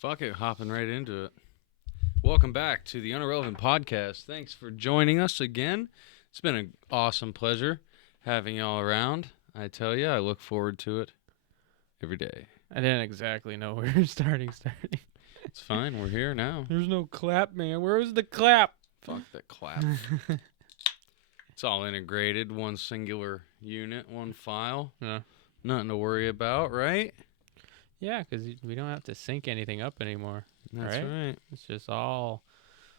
Fuck it, hopping right into it. Welcome back to the Unirrelevant podcast. Thanks for joining us again. It's been an awesome pleasure having y'all around. I tell you, I look forward to it every day. I didn't exactly know where you're starting. It's fine. We're here now. There's no clap, man. Where was the clap? Fuck the clap. It's all integrated. One singular unit, one file. Yeah. Nothing to worry about, right? Yeah, because we don't have to sync anything up anymore. That's right. It's just all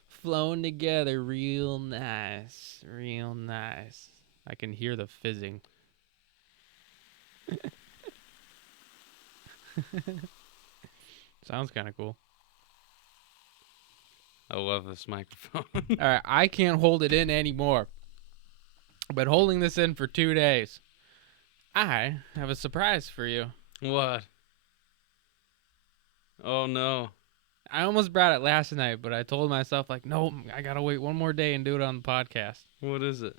flowing together real nice. Real nice. I can hear the fizzing. Sounds kind of cool. I love this microphone. All right, I can't hold it in anymore. I've been holding this in for 2 days. I have a surprise for you. What? Oh, no. I almost brought it last night, but I told myself, like, no, I got to wait one more day and do it on the podcast. What is it?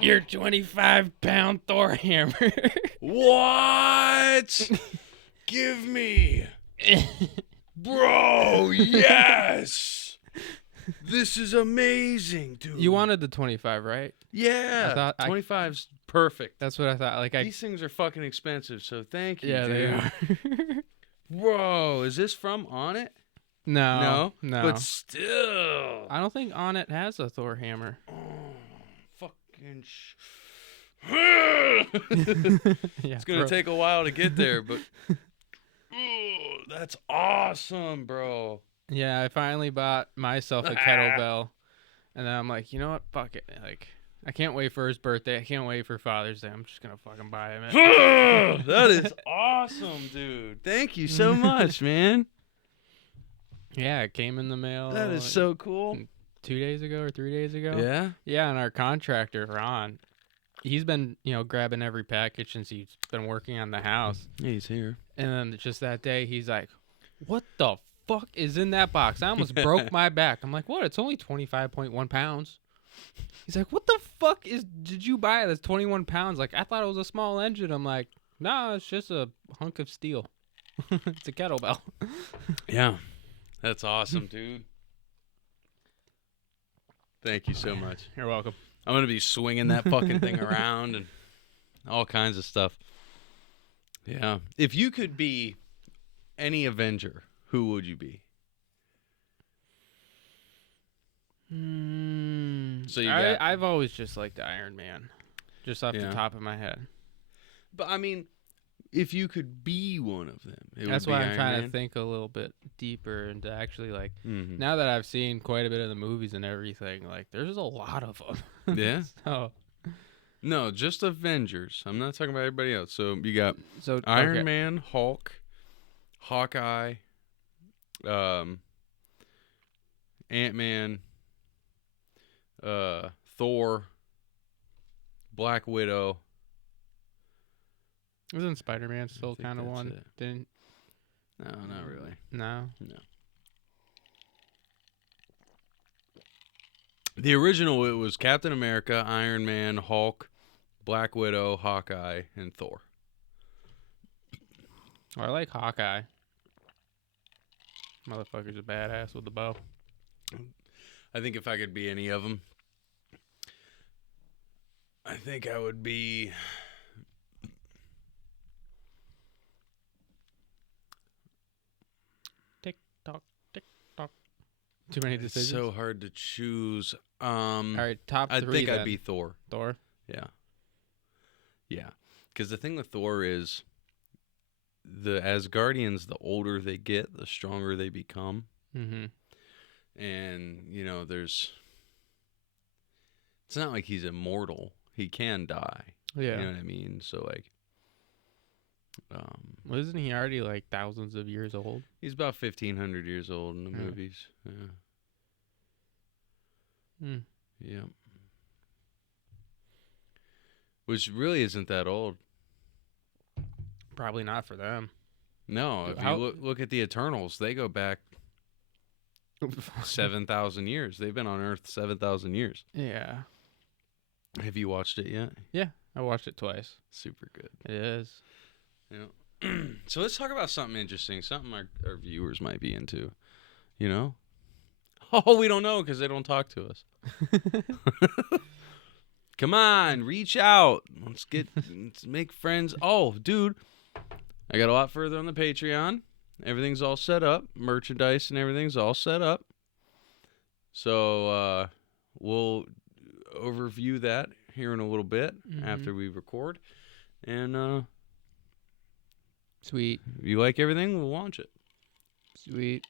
Your 25-pound Thor hammer. What? Give me. Bro, yes. This is amazing, dude. You wanted the 25, right? Yeah. I thought 25's perfect. That's what I thought. Like, These things are fucking expensive, so thank you, yeah, dude. they are. Bro, is this from On It? No. But still. I don't think On It has a Thor hammer. Oh, fucking Yeah, It's going to take a while to get there, but that's awesome, bro. Yeah, I finally bought myself a kettlebell, and then I'm like, you know what? Fuck it. Like, I can't wait for his birthday. I can't wait for Father's Day. I'm just gonna fucking buy him it. That is awesome, dude. Thank you so much, man. Yeah, it came in the mail. That is so cool. 2 days ago or 3 days ago. Yeah? Yeah, and our contractor, Ron, he's been, grabbing every package since he's been working on the house. Yeah, he's here. And then just that day, he's like, what the fuck is in that box? I almost broke my back. I'm like, what? It's only 25.1 pounds. He's like, what the fuck did you buy that's 21 pounds? Like, I thought it was a small engine. I'm like, no, it's just a hunk of steel. It's a kettlebell. Yeah. That's awesome, dude. Thank you so much. You're welcome. I'm going to be swinging that fucking thing around and all kinds of stuff. Yeah. If you could be any Avenger, who would you be? So I've always just liked Iron Man, just off the top of my head. But I mean, if you could be one of them, that's why I'm trying to think a little bit deeper and to actually now that I've seen quite a bit of the movies and everything, like there's a lot of them. Yeah. So no, just Avengers. I'm not talking about everybody else. So you got Iron Man, Hulk, Hawkeye, Ant-Man, Thor, Black Widow. Isn't Spider-Man still kind of one? No, not really. No. The original, it was Captain America, Iron Man, Hulk, Black Widow, Hawkeye, and Thor. I like Hawkeye. Motherfucker's a badass with the bow. I think if I could be any of them, I think I would be... Tick-tock, tick-tock. Too many decisions? It's so hard to choose. All right, top three I think then. I'd be Thor. Thor? Yeah. Because the thing with Thor is, the Asgardians, the older they get, the stronger they become. Mm-hmm. And, it's not like he's immortal. He can die. Yeah. You know what I mean? So, like... well, isn't he already, like, thousands of years old? He's about 1,500 years old in the movies. Yeah. Yeah. Which really isn't that old. Probably not for them. No, if you look at the Eternals, they go back 7,000 years. They've been on Earth 7,000 years. Yeah. Have you watched it yet? Yeah, I watched it twice. Super good. It is. Yeah. So let's talk about something interesting, something our viewers might be into. You know? Oh, we don't know because they don't talk to us. Come on, reach out. Let's make friends. Oh, dude, I got a lot further on the Patreon. Everything's all set up. Merchandise and everything's all set up. So we'll overview that here in a little bit after we record. And Sweet. if you like everything, we'll launch it. Sweet.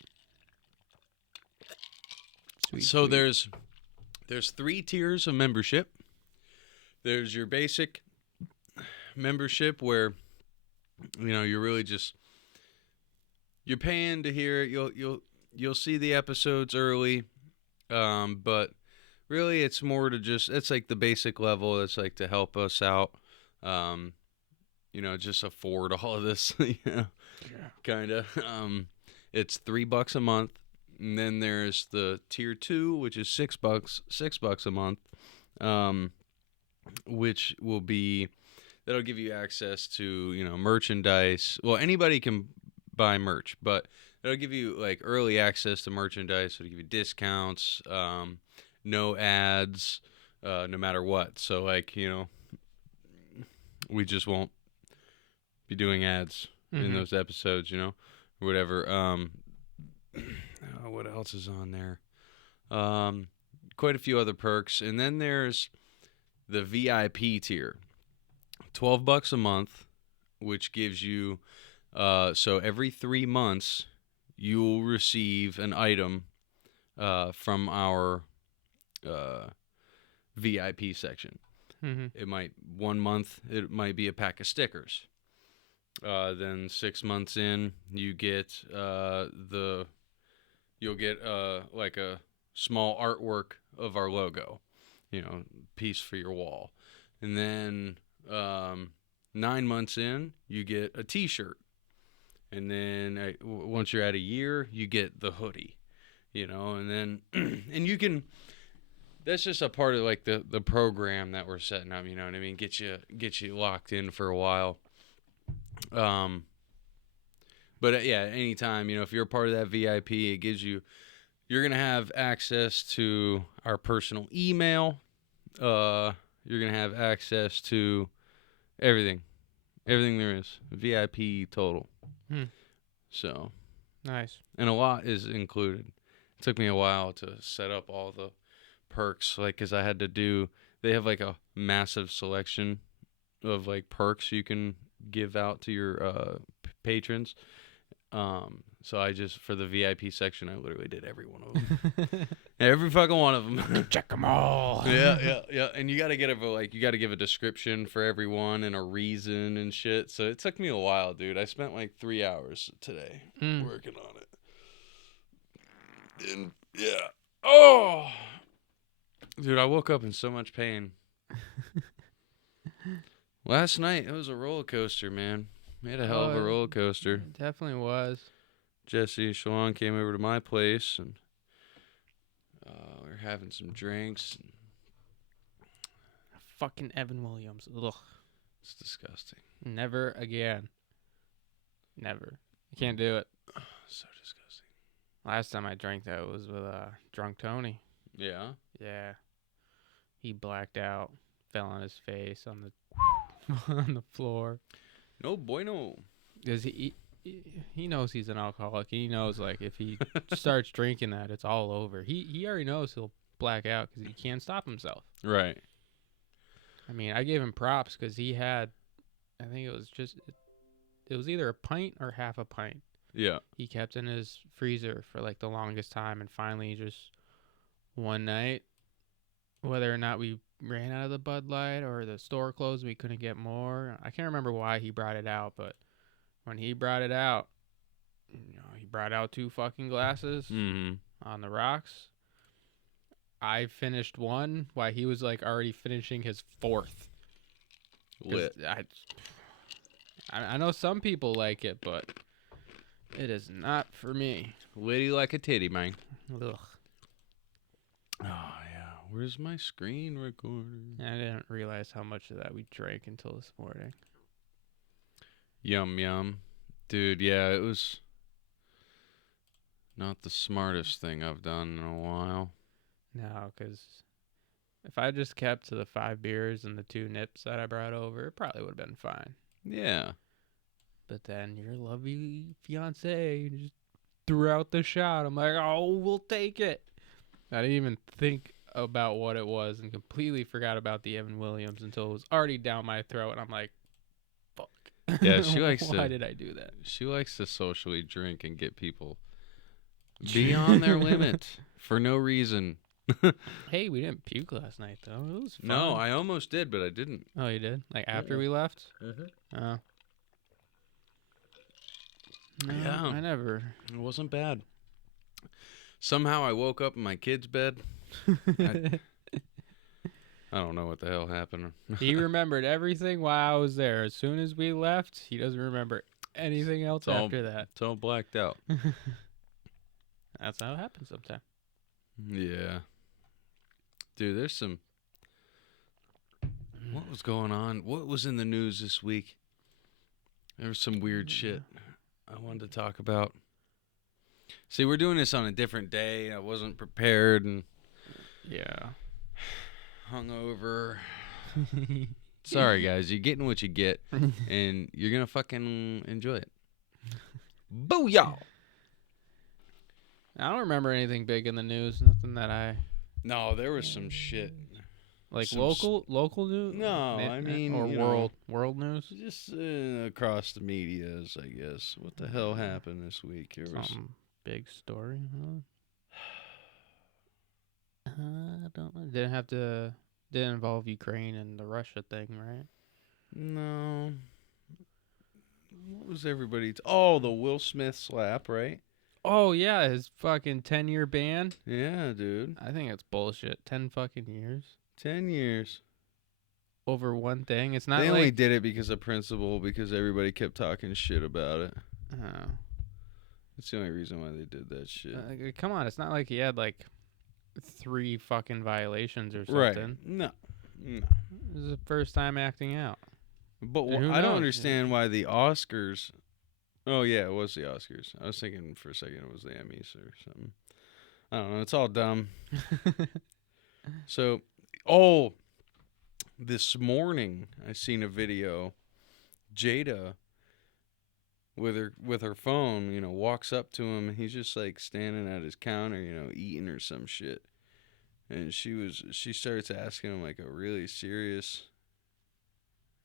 So there's 3 tiers of membership. There's your basic membership where you're really just you're paying to hear it. You'll see the episodes early, but really it's more to it's like the basic level. It's like to help us out, just afford all of this, kind of. It's $3 a month, and then there's the tier 2, which is $6 a month, which will be that'll give you access to merchandise. Well, anybody can buy merch, but it'll give you like early access to merchandise. It'll give you discounts, no ads, no matter what. So like we just won't be doing ads in those episodes, or whatever. What else is on there? Quite a few other perks, and then there's the VIP tier, $12 a month, which gives you so every 3 months you'll receive an item from our VIP section. It might 1 month it might be a pack of stickers. Then 6 months in, you get you'll get like a small artwork of our logo, piece for your wall. And then 9 months in, you get a T-shirt. And then once you're at a year, you get the hoodie, and then and you can. That's just a part of like the program that we're setting up. You know what I mean? Get you locked in for a while. But yeah, anytime, if you're a part of that VIP, it gives you're going to have access to our personal email. You're going to have access to everything there is. VIP total. So. Nice. And a lot is included. It took me a while to set up all the perks, because I had to they have like a massive selection of like perks you can give out to your patrons. So I just, for the VIP section, I literally did every one of them. Every fucking one of them. Check them all. Yeah. And you got to give a description for everyone and a reason and shit. So it took me a while, dude. I spent like 3 hours today working on it. And yeah. Oh, dude, I woke up in so much pain. Last night, it was a roller coaster, man. We had a hell of a roller coaster. It definitely was. Jesse and Shalon came over to my place, and we were having some drinks. And fucking Evan Williams. Ugh. it's disgusting. Never again. Never. I can't do it. So disgusting. Last time I drank that was with drunk Tony. Yeah? Yeah. He blacked out, fell on his face on the on the floor. No bueno. Because he knows he's an alcoholic. He knows, like, if he starts drinking that, it's all over. He already knows he'll black out because he can't stop himself. Right. I mean, I gave him props because he had, I think it was either a pint or half a pint. Yeah. He kept in his freezer for, like, the longest time, and finally just one night, whether or not we ran out of the Bud Light or the store closed, we couldn't get more. I can't remember why he brought it out, but when he brought it out, he brought out 2 fucking glasses on the rocks. I finished one while he was like already finishing his 4th. Lit. I know some people like it, but it is not for me. Litty like a titty, man. Ugh. Oh, yeah. Where's my screen recorder? I didn't realize how much of that we drank until this morning. Yum, yum. Dude, yeah, it was not the smartest thing I've done in a while. No, because if I just kept to the 5 beers and the 2 nips that I brought over, it probably would have been fine. Yeah. But then your lovely fiance just threw out the shot. I'm like, oh, we'll take it. I didn't even think about what it was and completely forgot about the Evan Williams until it was already down my throat. And I'm like, fuck. Yeah, she likes Why did I do that? She likes to socially drink and get people beyond their limit for no reason. Hey, we didn't puke last night, though. It was fun. No, I almost did, but I didn't. Oh, you did? Like after we left? Mm-hmm. Oh. No, Yeah. I never. It wasn't bad. Somehow I woke up in my kid's bed. I don't know what the hell happened. He remembered everything while I was there. As soon as we left, he doesn't remember anything else after that. It's all blacked out. That's how it happens sometimes. Yeah. Dude, there's some... What was going on? What was in the news this week? There was some weird shit I wanted to talk about. See, we're doing this on a different day. I wasn't prepared and Yeah. hungover. Sorry, guys. You're getting what you get, and you're going to fucking enjoy it. Booyah! I don't remember anything big in the news. Nothing that I... No, there was some shit. Like Some local news? No, I mean, or you world news? Just across the medias, I guess. What the hell happened this week? There was Some big story, huh? I don't know. Didn't involve Ukraine and the Russia thing, right? no. What was everybody? Oh, the Will Smith slap, right? Oh, yeah, his fucking 10-year ban. Yeah, dude. I think it's bullshit. 10 fucking years 10 years. over one thing. It's not They like... only did it because of principle, because everybody kept talking shit about it. Oh. That's the only reason why they did that shit. Come on, it's not like he had like 3 fucking violations or Right. something. No. This is the first time acting out. But And who I don't knows? understand why the Oscars... Oh, yeah, it was the Oscars. I was thinking for a second it was the Emmys or something. I don't know. It's all dumb. So, this morning I seen a video. Jada, with her phone, walks up to him, and he's just like standing at his counter, eating or some shit. And she starts asking him like a really serious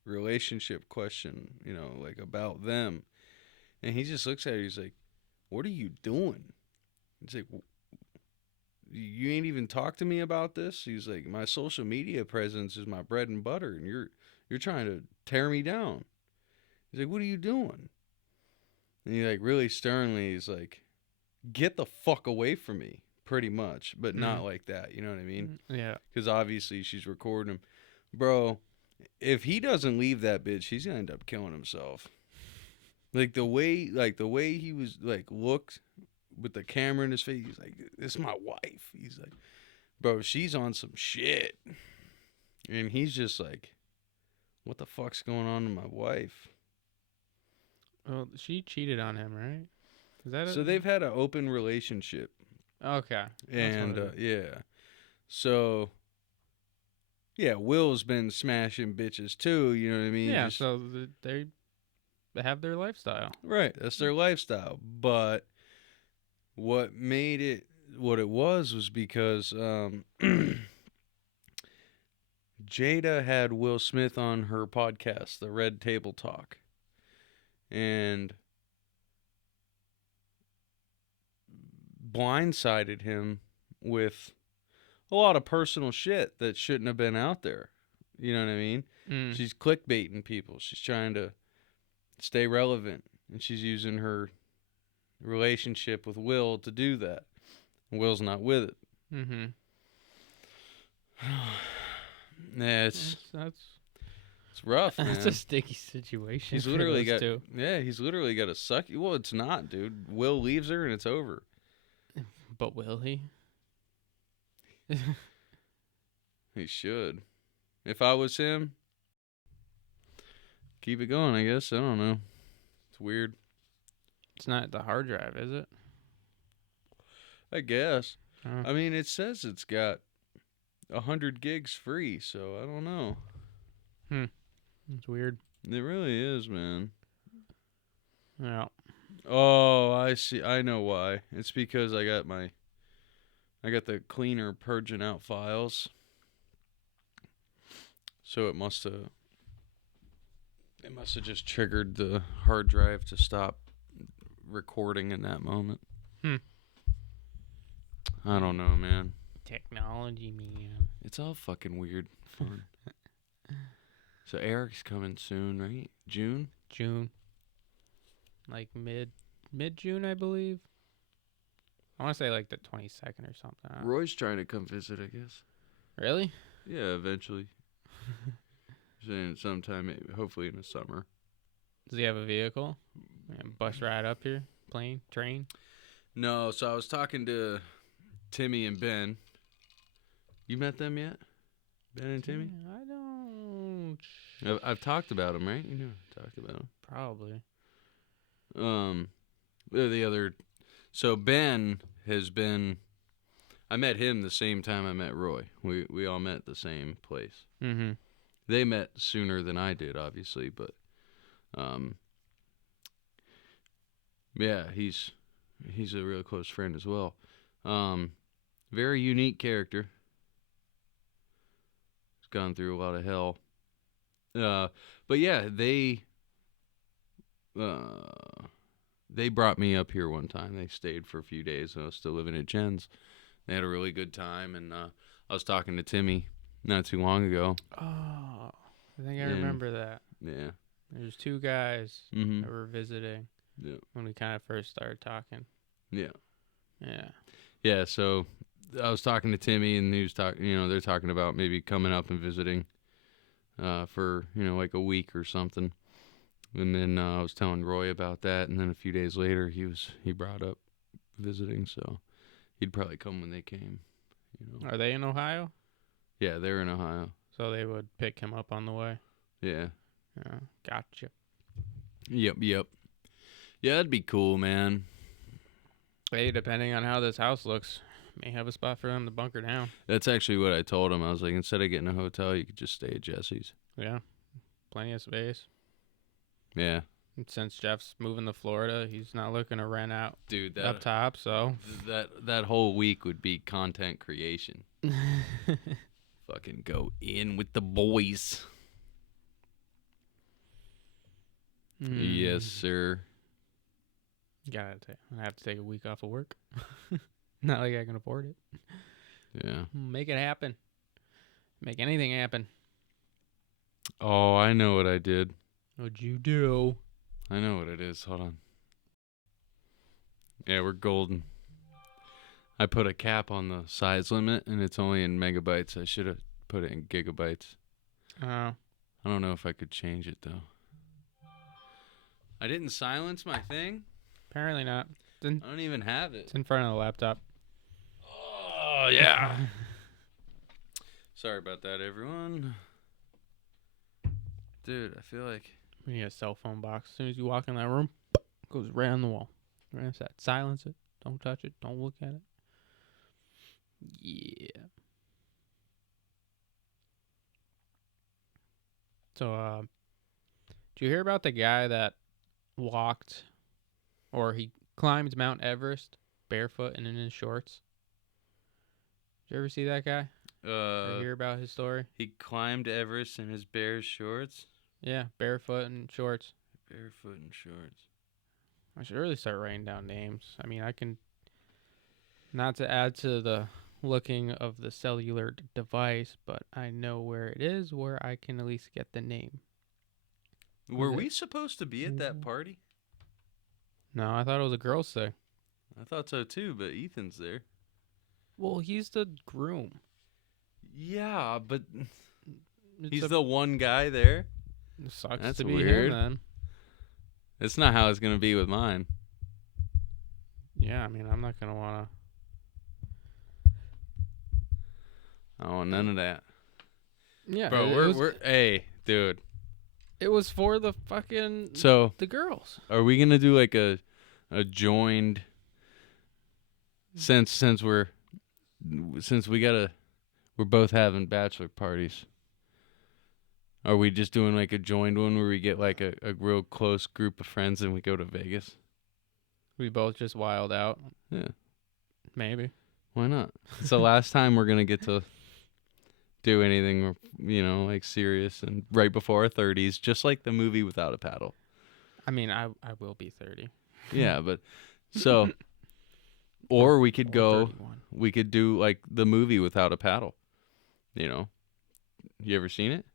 relationship question, like about them. And he just looks at her. He's like, "What are you doing?" He's like, "You ain't even talked to me about this." He's like, "My social media presence is my bread and butter, and you're trying to tear me down." He's like, "What are you doing?" And he like really sternly, he's like, "Get the fuck away from me," pretty much, but not like that. You know what I mean? Yeah. Because obviously she's recording him, bro. If he doesn't leave that bitch, he's gonna end up killing himself. Like the way he was like looked with the camera in his face, he's like, "This is my wife." He's like, "Bro, she's on some shit," and he's just like, "What the fuck's going on with my wife?" Well, she cheated on him, right? Is that So they've had an open relationship, Okay. and yeah, so yeah, Will's been smashing bitches too. You know what I mean? Yeah, Just- so they have their lifestyle. Right, that's their lifestyle. But what made it what it was because Jada had Will Smith on her podcast, the Red Table Talk, and blindsided him with a lot of personal shit that shouldn't have been out there. You know what I mean? Mm. She's clickbaiting people. She's trying to stay relevant, and she's using her relationship with Will to do that. Will's not with it. Mm-hmm. Yeah, it's That's rough, man. that's a sticky situation. He's for literally those got two. he's literally got to suck. Well, it's not, dude. Will leaves her and it's over. But will he? He should. If I was him, keep it going, I guess. I don't know. It's weird. It's not the hard drive, is it? I guess. Oh. I mean, it says it's got 100 gigs free, so I don't know. It's weird. It really is, man. Yeah. Oh, I see. I know why. It's because I got the cleaner purging out files. So it must have just triggered the hard drive to stop recording in that moment. I don't know, man. Technology, man. It's all fucking weird fun. So Eric's coming soon, right? June? June. Like mid-June, I believe. I want to say like the 22nd or something. Roy's trying to come visit, I guess. Really? Yeah, eventually. Saying sometime, hopefully in the summer. Does he have a vehicle? Yeah, bus ride up here? Plane? Train? No, so I was talking to Timmy and Ben. You met them yet? Ben and Timmy? I don't. I've talked about them, right? You know, I talked about them. Probably. The other. So Ben has been. I met him the same time I met Roy. We all met at the same place. Mm-hmm. They met sooner than I did, obviously, but yeah, he's a real close friend as well. Very unique character. He's gone through a lot of hell. But yeah, they brought me up here one time. They stayed for a few days. I was still living at Jen's. They had a really good time, and I was talking to Timmy not too long ago. Oh, I think I remember that. Yeah. There's two guys that were visiting when we kind of first started talking. Yeah. Yeah. Yeah, so I was talking to Timmy, and he was talking, they're talking about maybe coming up and visiting for, like a week or something. And then I was telling Roy about that, and then a few days later he brought up visiting, so he'd probably come when they came. Are they in Ohio? Yeah, they're in Ohio. So they would pick him up on the way. Yeah. Yeah, gotcha. Yep. Yeah, that'd be cool, man. Hey, depending on how this house looks, may have a spot for them to bunker down. That's actually what I told him. I was like, instead of getting a hotel, you could just stay at Jesse's. Yeah, plenty of space. Yeah. And since Jeff's moving to Florida, he's not looking to rent out Dude, up top, so. That whole week would be content creation. Fucking go in with the boys. Yes, sir. I have to take a week off of work. Not like I can afford it. Yeah. Make it happen. Make anything happen. Oh, I know what I did. What'd you do? I know what it is. Hold on. Yeah, we're golden. I put a cap on the size limit, and it's only in megabytes. I should have put it in gigabytes. Oh. I don't know if I could change it, though. I didn't silence my thing? Apparently not. I don't even have it. It's in front of the laptop. Oh, yeah. Sorry about that, everyone. Dude, I feel like... We need a cell phone box. As soon as you walk in that room, it goes right on the wall. Right on that. Silence it. Don't touch it. Don't look at it. Yeah. So, did you hear about the guy that walked, or he climbed Mount Everest barefoot and in his shorts? Did you ever see that guy? Or hear about his story? He climbed Everest in his bare shorts? Yeah, barefoot and shorts. Barefoot and shorts. I should really start writing down names. I mean, I can, not to add to the looking of the cellular device, but I know where it is, where I can at least get the name. Were we supposed to be at that party? No, I thought it was a girl's thing. I thought so too, but Ethan's there. Well, he's the groom. Yeah, but It's he's the one guy there. It sucks That's to be weird. him then. That's not how it's going to be with mine. Yeah, I mean, I'm not going to want I don't want none of that. Yeah, Bro, we're hey, dude. it was for the fucking So, the girls. are we gonna do like a joined since we're both having bachelor parties? Are we just doing like a joined one where we get like a real close group of friends and we go to Vegas? We both just wild out. Yeah. Maybe. Why not? It's the last time we're gonna get to do anything, like serious, and right before our 30s, just like the movie Without a Paddle. I mean, I will be 30. Yeah, but so, or we could go. 31. We could do like the movie Without a Paddle. You ever seen it?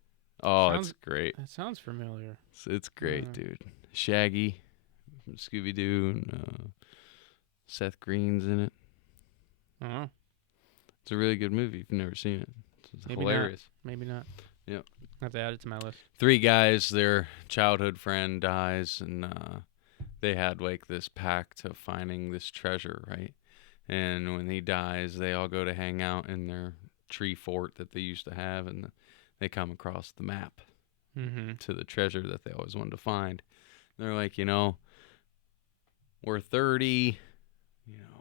Oh, Sounds- it's great. That sounds familiar. It's great, dude. Shaggy, from Scooby Doo, and Seth Green's in it. Oh, It's a really good movie. If you've never seen it, it's Maybe hilarious. maybe not. Yep. I have to add it to my list. 3 guys, their childhood friend dies, and they had like this pact of finding this treasure, right? And when he dies, they all go to hang out in their tree fort that they used to have, and they come across the map Mm-hmm. to the treasure that they always wanted to find. They're like, we're 30,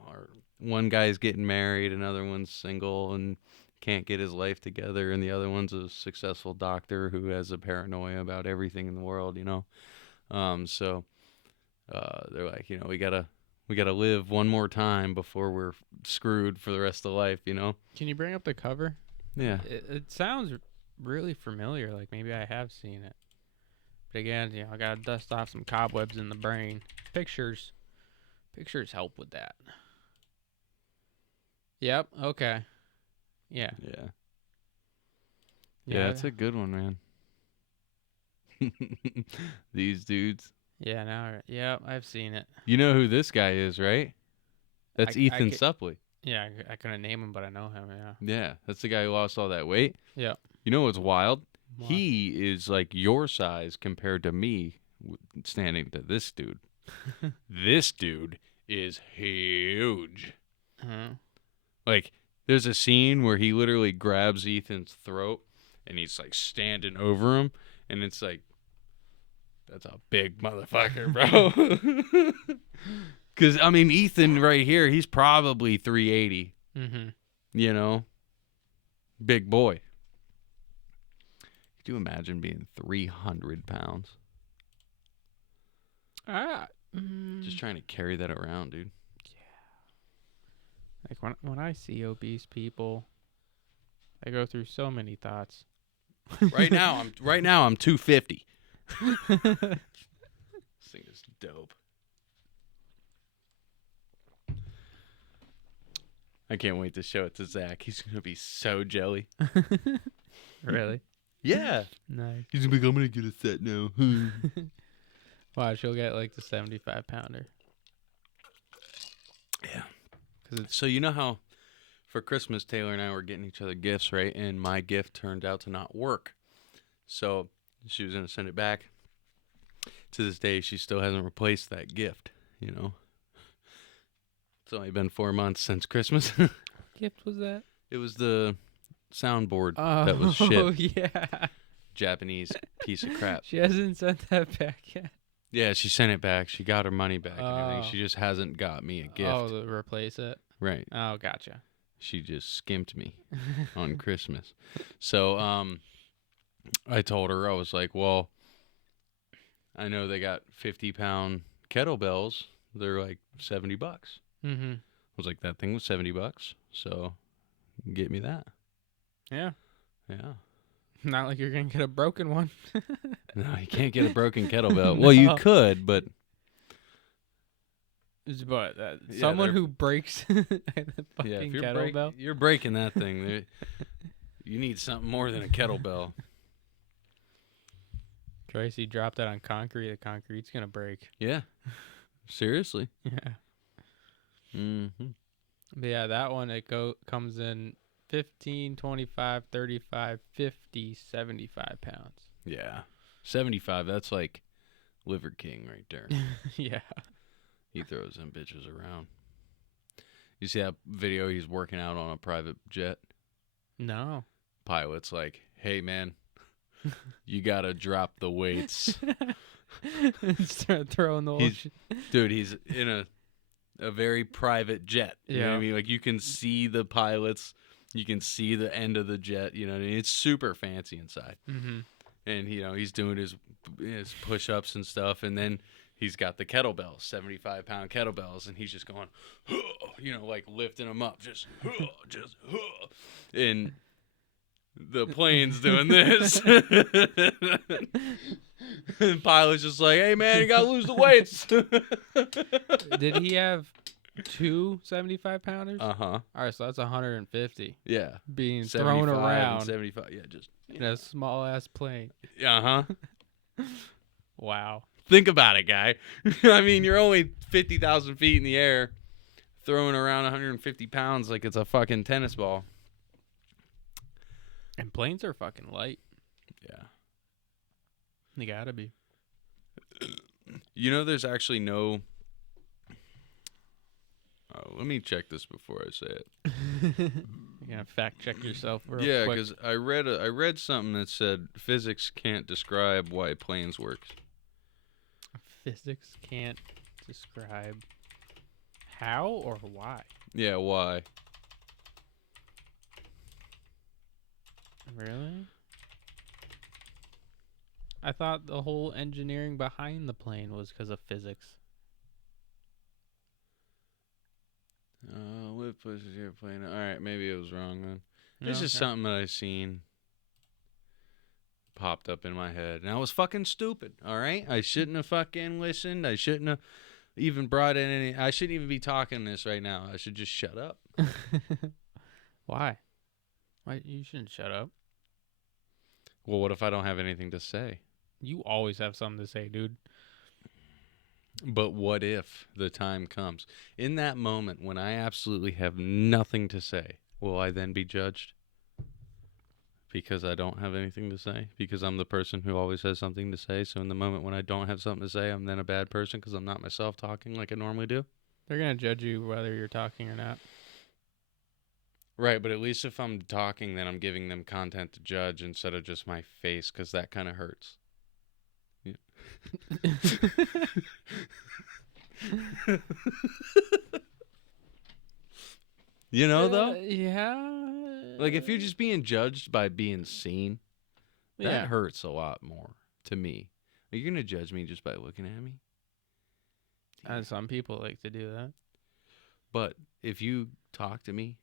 our one guy's getting married, another one's single and can't get his life together, and the other one's a successful doctor who has a paranoia about everything in the world, So they're like, we gotta live one more time before we're screwed for the rest of life, Can you bring up the cover? Yeah. It sounds really familiar. Like maybe I have seen it. But again, I gotta dust off some cobwebs in the brain. Pictures help with that. Yep. Okay. Yeah. Yeah, it's a good one, man. These dudes. Yeah. Yeah, I've seen it. You know who this guy is, right? That's Ethan Suplee. Yeah, I couldn't name him, but I know him. Yeah. Yeah, that's the guy who lost all that weight. Yeah. You know what's wild? What? He is like your size compared to me, standing to this dude. This dude is huge. Uh-huh. Like, there's a scene where he literally grabs Ethan's throat and he's like standing over him, and it's like, that's a big motherfucker, bro. Because, I mean, Ethan right here, he's probably 380. Mm-hmm. Big boy. Could you imagine being 300 pounds? Just trying to carry that around, dude. Like when I see obese people, I go through so many thoughts. Right now I'm 250. This thing is dope. I can't wait to show it to Zach. He's gonna be so jelly. Really? Yeah. Nice. He's gonna be like, I'm gonna get a set now. Watch, she'll get like the 75-pounder. Yeah. So you know how for Christmas Taylor and I were getting each other gifts, right? And my gift turned out to not work. So she was gonna send it back. To this day, she still hasn't replaced that gift, It's only been 4 months since Christmas. What gift was that? It was the soundboard that was shipped. Oh, yeah. Japanese piece of crap. She hasn't sent that back yet. Yeah, she sent it back. She got her money back and Oh. everything. She just hasn't got me a gift. Oh, to replace it? Right. Oh, gotcha. She just skimped me on Christmas. So I told her, I was like, well, I know they got 50-pound kettlebells. They're like $70. Mm-hmm. I was like, that thing was $70, so get me that. Yeah. Yeah. Not like you're going to get a broken one. No, you can't get a broken kettlebell. Well, you could, but But Yeah, someone they're- who breaks the fucking yeah, if kettlebell. you're breaking that thing, you need something more than a kettlebell. Tracy dropped that on concrete. The concrete's going to break. Yeah. Seriously. Yeah. Mm-hmm. But yeah, that one, comes in 15, 25, 35, 50, 75 pounds. Yeah. 75, that's like Liver King right there. Yeah. He throws them bitches around. You see that video? He's working out on a private jet. No. Pilot's like, hey, man, you got to drop the weights. Start throwing the whole He's- shit. Dude, he's in a very private jet. You know what I Yeah. mean? Like, you can see the pilots. You can see the end of the jet. You know what I mean? It's super fancy inside. Mm-hmm. And, he's doing his push-ups and stuff. And then he's got the kettlebells, 75-pound kettlebells. And he's just going, like lifting them up. Just. And the plane's doing this. And pilot's just like, hey, man, you got to lose the weights. Did he have 2 75-pounders? Uh-huh. All right, so that's 150 Yeah. being 75 thrown and around 75. Yeah, just. in a small-ass plane. Uh-huh. Wow. Think about it, guy. I mean, you're only 50,000 feet in the air, throwing around 150 pounds like it's a fucking tennis ball. And planes are fucking light. Yeah. They gotta be. There's actually no... Oh, let me check this before I say it. You gotta fact check yourself real Yeah, quick. because I read something that said physics can't describe why planes work. Physics can't describe how or why. Yeah, why? Really? I thought the whole engineering behind the plane was because of physics. What pushes your plane? All right, maybe it was wrong then. No, This is okay. something that I seen popped up in my head, and I was fucking stupid. All right, I shouldn't have fucking listened. I shouldn't have even brought in any. I shouldn't even be talking this right now. I should just shut up. Why? Why you shouldn't shut up? Well, what if I don't have anything to say? You always have something to say, dude. But what if the time comes in that moment when I absolutely have nothing to say? Will I then be judged? Because I don't have anything to say? Because I'm the person who always has something to say? So in the moment when I don't have something to say, I'm then a bad person because I'm not myself talking like I normally do? They're gonna judge you whether you're talking or not. Right, but at least if I'm talking, then I'm giving them content to judge instead of just my face, because that kind of hurts. Yeah. Though? Yeah. Like, if you're just being judged by being seen, that yeah. hurts a lot more to me. Are you going to judge me just by looking at me? Some people like to do that. But if you talk to me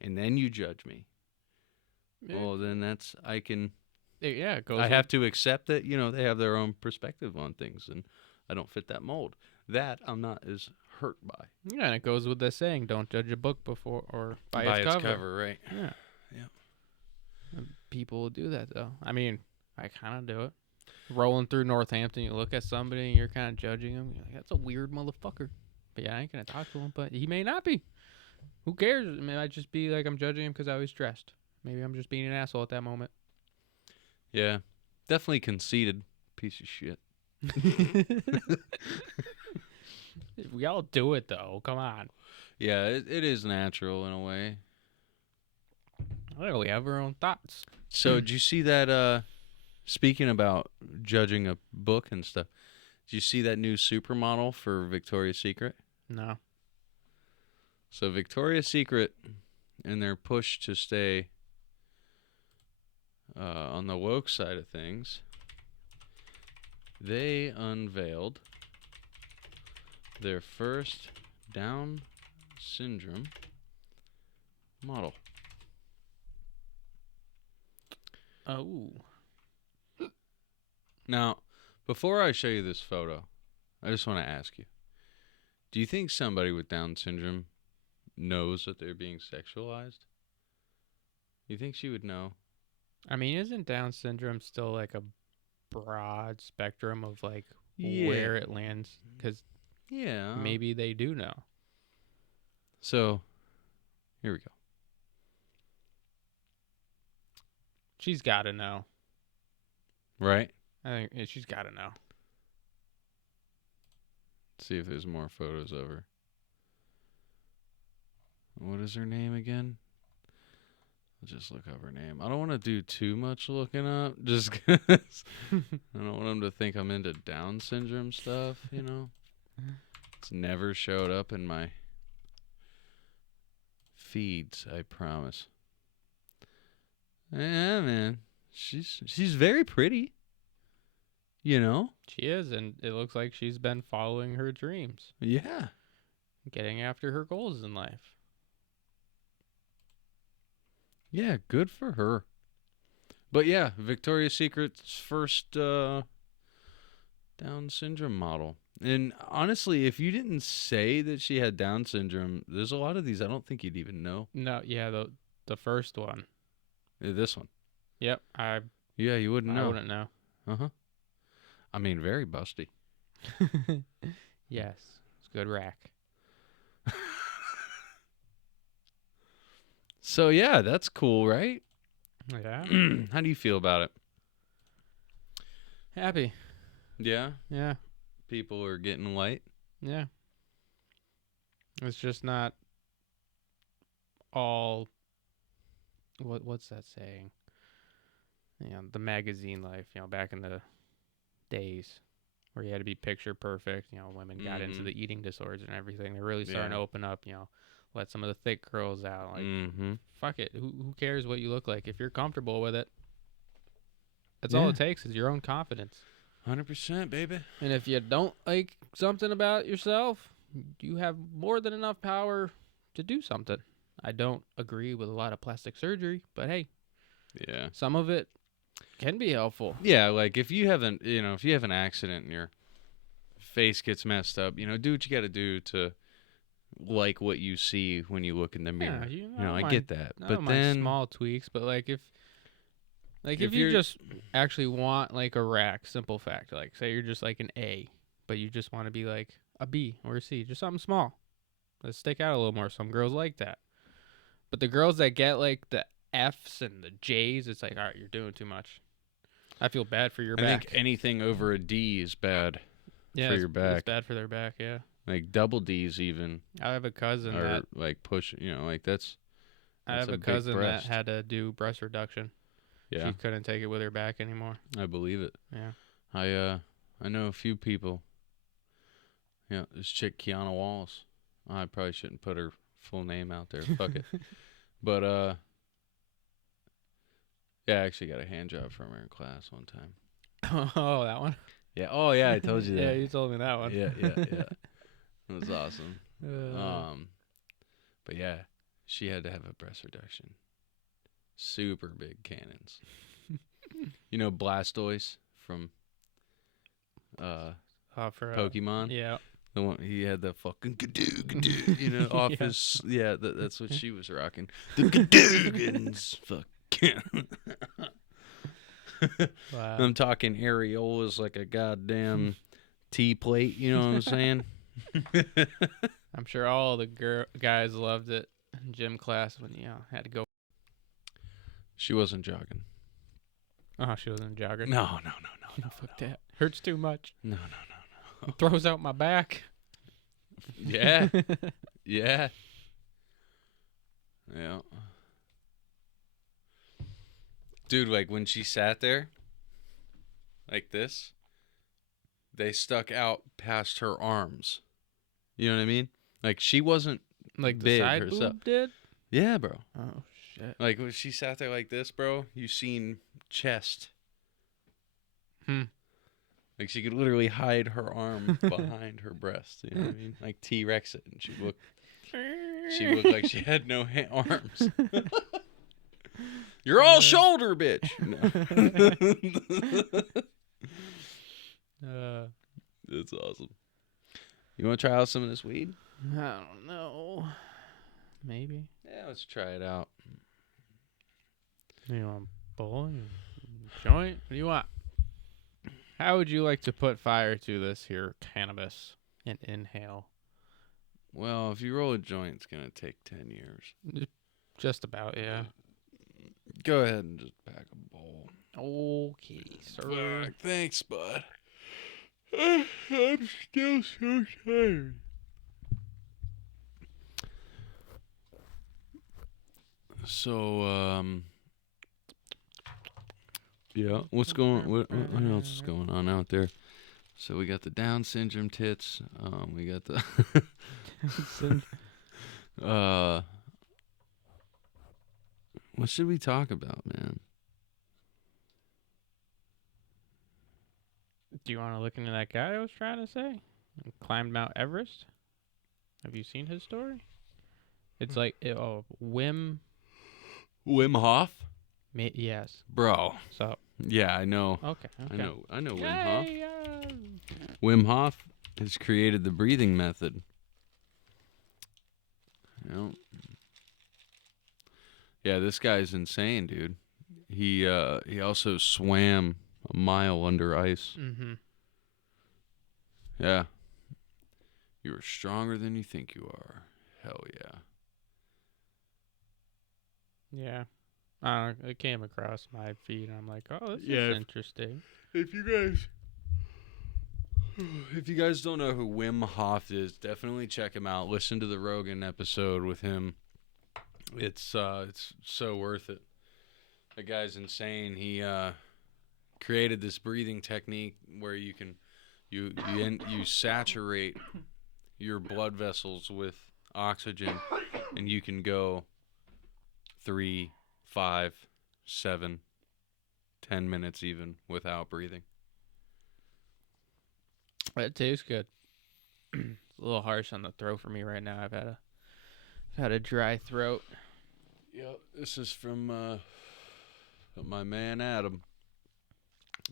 and then you judge me, well, then I can... Yeah, it goes. I have to accept that, they have their own perspective on things, and I don't fit that mold. That I'm not as hurt by. Yeah, and it goes with the saying, "Don't judge a book before or by its cover." Right? Yeah. Yeah. And people will do that though. I mean, I kind of do it. Rolling through Northampton, you look at somebody and you're kind of judging him. You're like, "That's a weird motherfucker." But yeah, I ain't gonna talk to him. But he may not be. Who cares? It might just be like I'm judging him because I was stressed. Maybe I'm just being an asshole at that moment. Yeah. Definitely conceited piece of shit. We all do it though. Come on. Yeah, it is natural in a way. Well, we have our own thoughts. So, did you see that, speaking about judging a book and stuff, did you see that new supermodel for Victoria's Secret? No. So, Victoria's Secret, in their push to stay on the woke side of things, they unveiled their first Down syndrome model. Oh. Now, before I show you this photo, I just want to ask you, do you think somebody with Down syndrome knows that they're being sexualized? You think she would know? I mean, isn't Down syndrome still like a broad spectrum of like where it lands? Because maybe they do know. So, here we go. She's got to know. Right? I think she's got to know. Let's see if there's more photos of her. What is her name again? I'll just look up her name. I don't want to do too much looking up, just 'cause I don't want them to think I'm into Down syndrome stuff, you know? It's never showed up in my feeds, I promise. Yeah, man. She's very pretty. You know? She is, and it looks like she's been following her dreams, Yeah. getting after her goals in life. Yeah, good for her. But yeah, Victoria's Secret's first Down syndrome model. And honestly, if you didn't say that she had Down syndrome, there's a lot of these I don't think you'd even know. No, yeah, the first one. This one. Yep, Yeah, you wouldn't I know. wouldn't know. Uh-huh. I mean, very busty. Yes, it's a good rack. So yeah, that's cool, right? Yeah, How do you feel about it? happy. Yeah, Yeah, people are getting light. yeah. It's just not all. What's that saying? You know, the magazine life. You know, back in the days where you had to be picture perfect. You know, women got into the eating disorders and everything. They're really starting to open up. You know, let some of the thick girls out. Like, fuck it. Who cares what you look like if you're comfortable with it? That's all it takes is your own confidence. 100%, baby. And if you don't like something about yourself, you have more than enough power to do something. I don't agree with a lot of plastic surgery, but hey, Yeah. some of it can be helpful. Yeah, like if you have an accident and your face gets messed up, do what you got to do to like what you see when you look in the mirror. Yeah, I get that. I But don't mind then small tweaks, but like if you you're- just actually want like a rack, simple fact, like say you're just like an A, but you just want to be like a B or a C, just something small. Let's stick out a little more. Some girls like that. But the girls that get like the F's and the J's, it's like, all right, you're doing too much. I feel bad for your I back. think anything over a D is bad Yeah, for it's- your back. It's bad for their back, yeah. Like double D's even I have a cousin or that like push, like that's I have a a big cousin that breast. had to do breast reduction. yeah, She couldn't take it with her back anymore. I believe it. Yeah. I know a few people. Yeah, this chick Kiana Walls. I probably shouldn't put her full name out there. Fuck it. But yeah, I actually got a hand job from her in class one time. Oh, that one? Yeah. Oh yeah, I told you that. Yeah, you told me that one. Yeah. It was awesome. But yeah, she had to have a breast reduction. Super big cannons. Blastoise from For Pokemon. yeah. The one he had the fucking gadoo, off Yeah. his that's what she was rocking. The gadoogans, fucking. Wow. I'm talking areolas like a goddamn tea plate. You know what I'm saying? I'm sure all the guys loved it in gym class when had to go. She wasn't jogging. Oh, she wasn't a jogger. No. Fuck that. Hurts too much. No. Throws out my back. Yeah. Yeah. Dude, like when she sat there, like this, they stuck out past her arms. You know what I mean? Like she wasn't Like the big side herself. boob did? Yeah, bro. Oh, shit. Like when she sat there like this, bro, you seen chest. Like she could literally hide her arm behind her breast. You know what I mean? Like T-Rex it, and she looked like she had no arms. You're all shoulder, bitch. No. That's awesome. You want to try out some of this weed? I don't know. Maybe. Yeah, let's try it out. You want bowl? Joint? What do you want? How would you like to put fire to this here cannabis and inhale? Well, if you roll a joint, it's going to take 10 years. Just about, yeah. Go ahead and just pack a bowl. Okay, sir. Fuck, thanks, bud. I'm still so tired. So, yeah. What else is going on out there? So we got the Down syndrome tits. We got the what should we talk about, man? Do you want to look into that guy I was trying to say? He climbed Mount Everest. Have you seen his story? It's like Wim Hof, Yes. bro. So Yeah, I know. okay. I know Wim Hof. Yay, Wim Hof has created the breathing method. You know? Yeah, this guy's insane, dude. He also swam a mile under ice. Mm-hmm. Yeah. You are stronger than you think you are. Hell yeah. Yeah. It came across my feed, and I'm like, oh, this Yeah, is interesting. If you guys don't know who Wim Hof is, definitely check him out. Listen to the Rogan episode with him. It's so worth it. The guy's insane. He created this breathing technique where you can you saturate your blood vessels with oxygen, and you can go 3, 5, 7, 10 minutes even without breathing. It tastes good. It's a little harsh on the throat for me right now. I've had a dry throat. Yep, this is from my man Adam.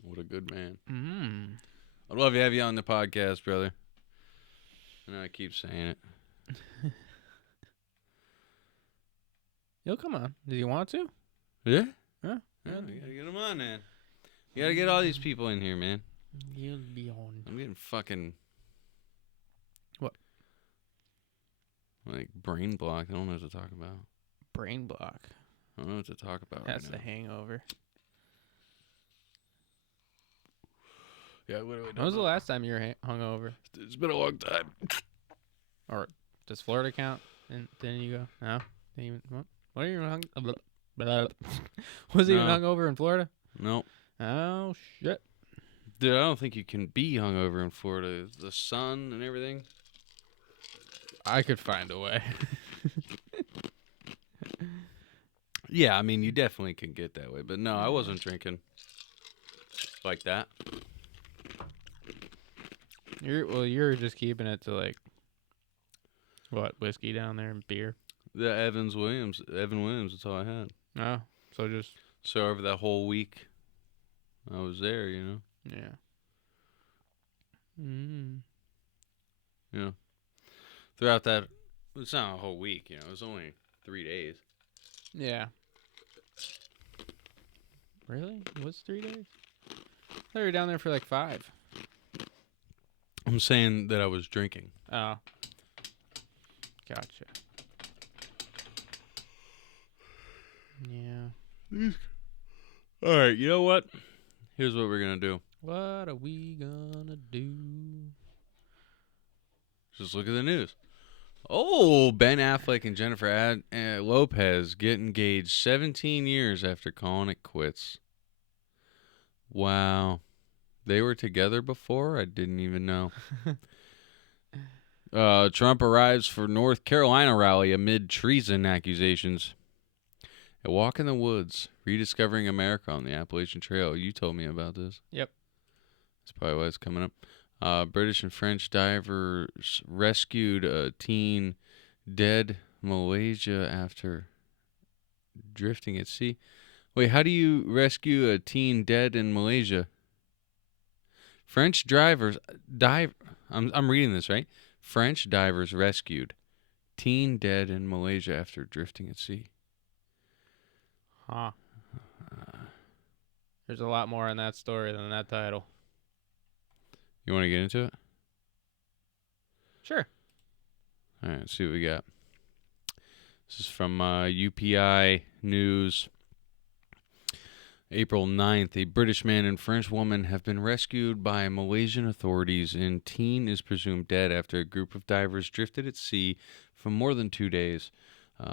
What a good man. I'd love to have you on the podcast, brother. And I keep saying it. You'll come on. Do you want to? Yeah? Yeah. Yeah, you gotta get him on, man. You gotta get all these people in here, man. You'll be on. I'm getting fucking... What? Like, brain block. I don't know what to talk about. Brain block. I don't know what to talk about That's right the now. hangover. Yeah, what do I do? When was the last time you were hungover? It's been a long time. Or does Florida count? And then you go, no? Didn't even, what are you was he even No. hungover in Florida? Nope. Oh, shit. Dude, I don't think you can be hungover in Florida. The sun and everything. I could find a way. Yeah, I mean, you definitely can get that way. But no, I wasn't drinking like that. You're just keeping it to like, what, whiskey down there and beer? The Evan Williams, that's all I had. Oh, so just... So over that whole week, I was there, you know? Yeah. Mm. Yeah. Throughout that, it's not a whole week, you know? It was only 3 days. Yeah. Really? It was 3 days? I thought you were down there for like 5. I'm saying that I was drinking. Oh. Gotcha. Yeah. All right, you know what? Here's what we're going to do. What are we gonna do? Just look at the news. Oh, Ben Affleck and Jennifer Lopez get engaged 17 years after calling it quits. Wow. They were together before? I didn't even know. Trump arrives for North Carolina rally amid treason accusations. A walk in the woods, rediscovering America on the Appalachian Trail. You told me about this. Yep. That's probably why it's coming up. British and French divers rescued a teen dead Malaysia after drifting at sea. Wait, how do you rescue a teen dead in Malaysia? French divers I'm reading this, right? French divers rescued teen dead in Malaysia after drifting at sea. Huh. There's a lot more in that story than that title. You want to get into it? Sure. All right, let's see what we got. This is from UPI News. April 9th, a British man and French woman have been rescued by Malaysian authorities, and teen is presumed dead after a group of divers drifted at sea for more than 2 days.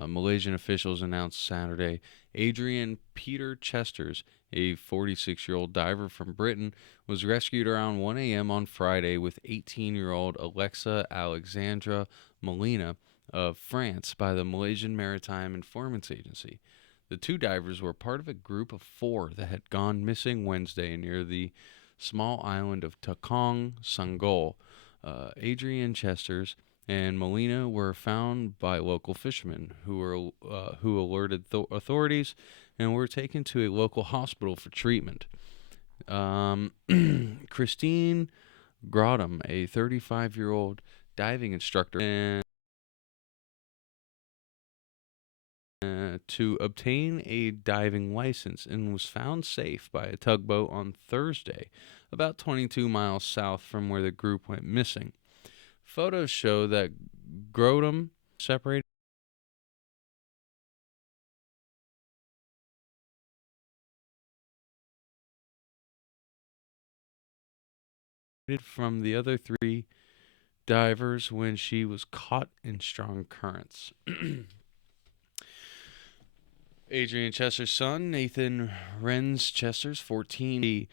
Malaysian officials announced Saturday Adrian Peter Chesters, a 46-year-old diver from Britain, was rescued around 1 a.m. on Friday with 18-year-old Alexa Alexandra Molina of France by the Malaysian Maritime Informants Agency. The two divers were part of a group of 4 that had gone missing Wednesday near the small island of Takong Sanggol. Adrian Chesters and Molina were found by local fishermen who alerted authorities and were taken to a local hospital for treatment. Christine Grotham, a 35-year-old diving instructor, and to obtain a diving license and was found safe by a tugboat on Thursday, about 22 miles south from where the group went missing. Photos show that Grotham separated from the other 3 divers when she was caught in strong currents. Adrian Chester's son, Nathan Renz Chesters, 14,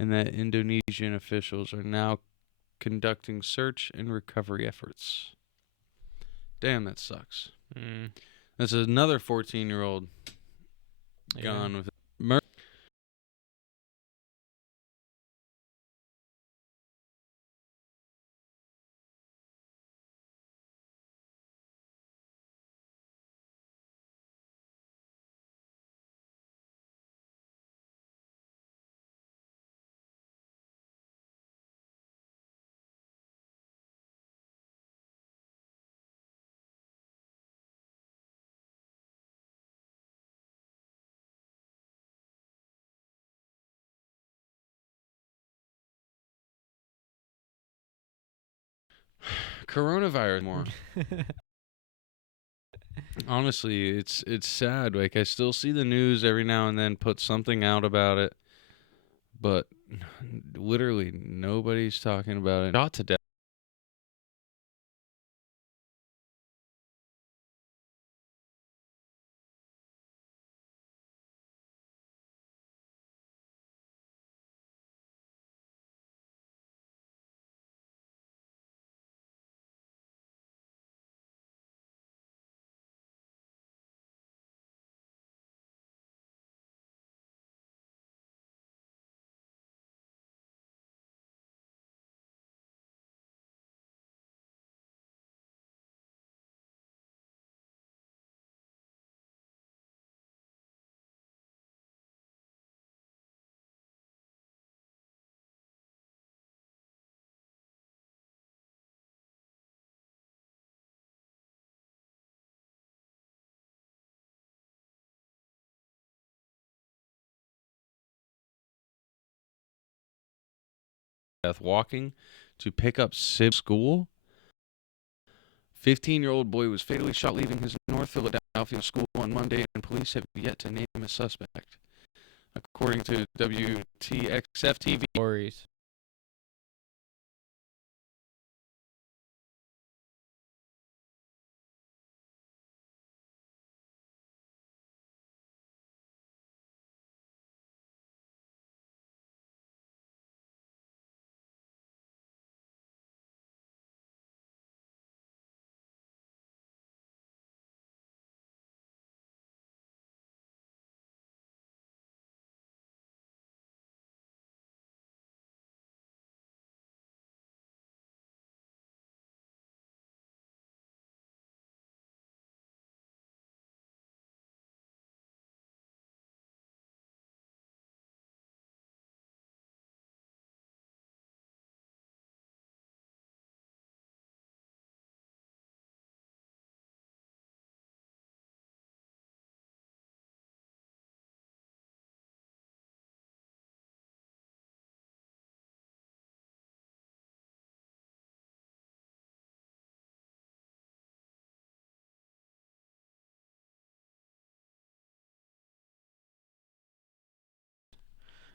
and that Indonesian officials are now conducting search and recovery efforts. Damn, that sucks. That's another 14-year-old gone with murder. Coronavirus more. Honestly, it's sad. Like, I still see the news every now and then put something out about it, but literally nobody's talking about it. Shot to death. Walking to pick up Sib school. 15-year-old boy was fatally shot leaving his North Philadelphia school on Monday, and police have yet to name a suspect. According to WTXF TV. Stories.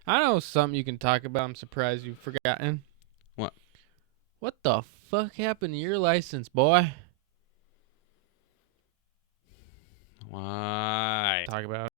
I know something you can talk about. I'm surprised you've forgotten. What? What the fuck happened to your license, boy? Why? Talk about.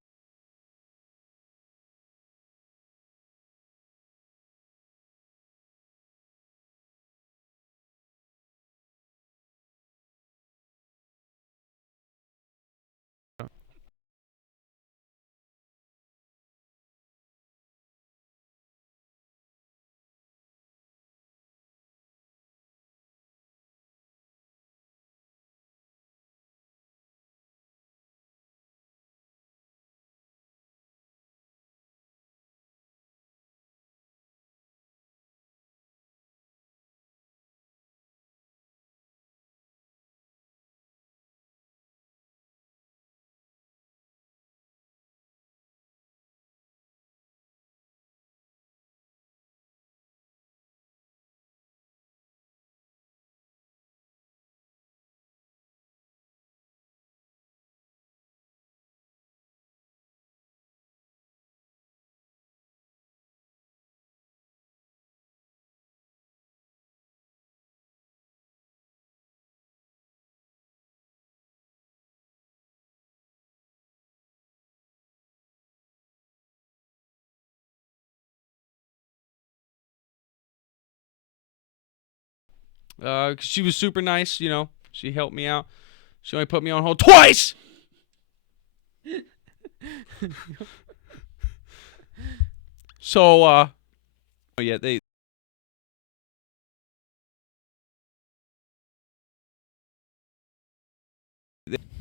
She was super nice, you know. She helped me out. She only put me on hold twice. So, oh yeah,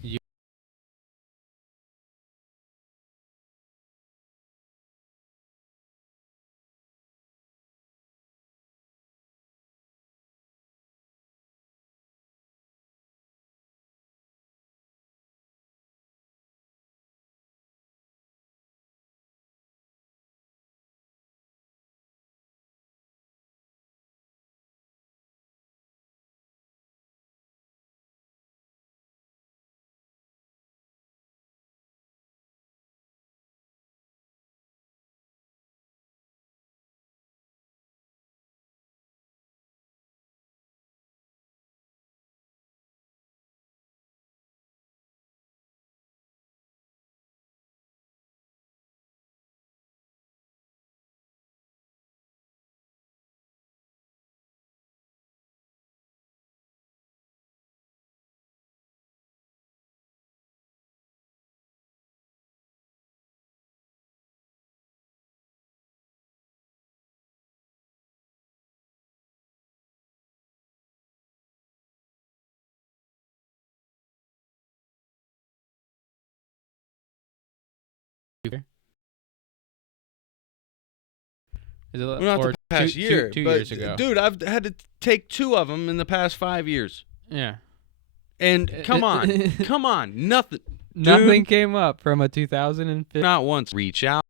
You is it well, not the or past year, two but years ago? dude, I've had to take 2 of them in the past 5 years. Yeah. And come on, nothing, Nothing dude, came up from a 2015. not once reach out.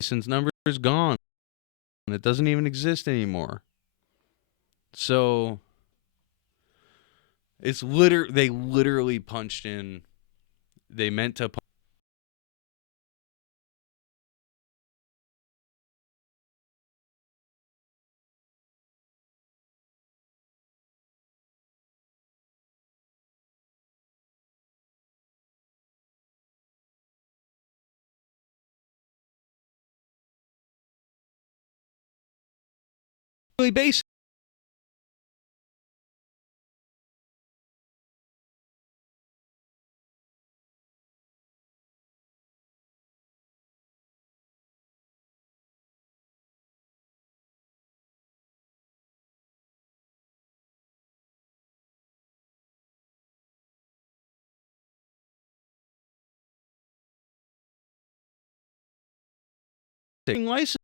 license number is gone. It doesn't even exist anymore. So it's they literally punched in. They meant to punch really basic. License.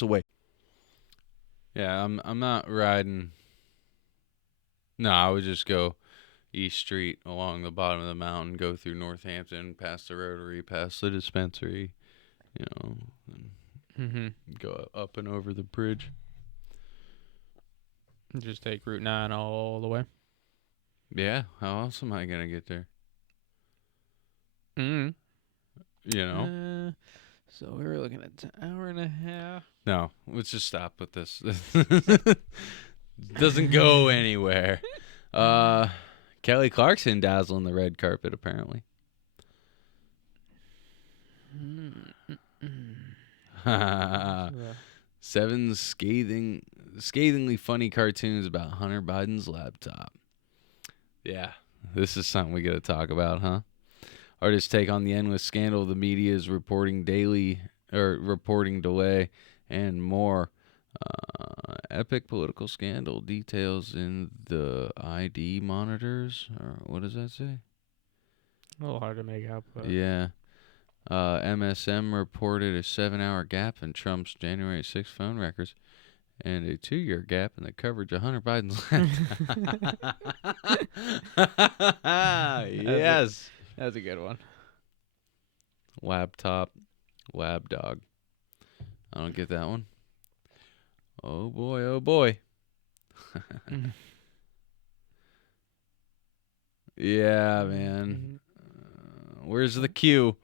Away. Yeah, I'm not riding. No, I would just go East Street along the bottom of the mountain, go through Northampton, past the Rotary, past the dispensary, and go up and over the bridge. Just take Route 9 all the way. Yeah, how else am I gonna get there? Mm-hmm. You know? So we were looking at an hour and a half. No, let's just stop with this. Doesn't go anywhere. Kelly Clarkson dazzling the red carpet, apparently. 7 scathingly funny cartoons about Hunter Biden's laptop. Yeah, this is something we got to talk about, huh? Artists take on the endless scandal the media is reporting delay, and more. Epic political scandal details in the ID monitors, or what does that say? A little hard to make out, but Yeah. MSM reported a 7-hour gap in Trump's January 6th phone records and a 2-year gap in the coverage of Hunter Biden's laptop. Yes. that's a good one. Laptop, lab dog. I don't get that one. Oh boy, oh boy. Yeah, man. Where's the Q?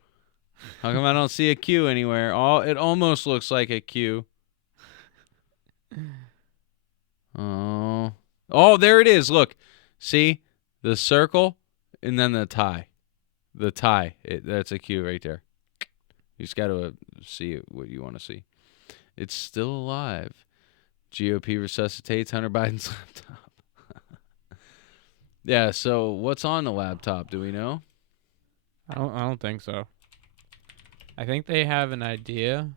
How come I don't see a Q anywhere? It almost looks like a Q. Oh, there it is. Look, see the circle and then the tie. The tie. That's a Q right there. You just got to see what you want to see. It's still alive. GOP resuscitates Hunter Biden's laptop. Yeah. So what's on the laptop? Do we know? I don't think so. I think they have an idea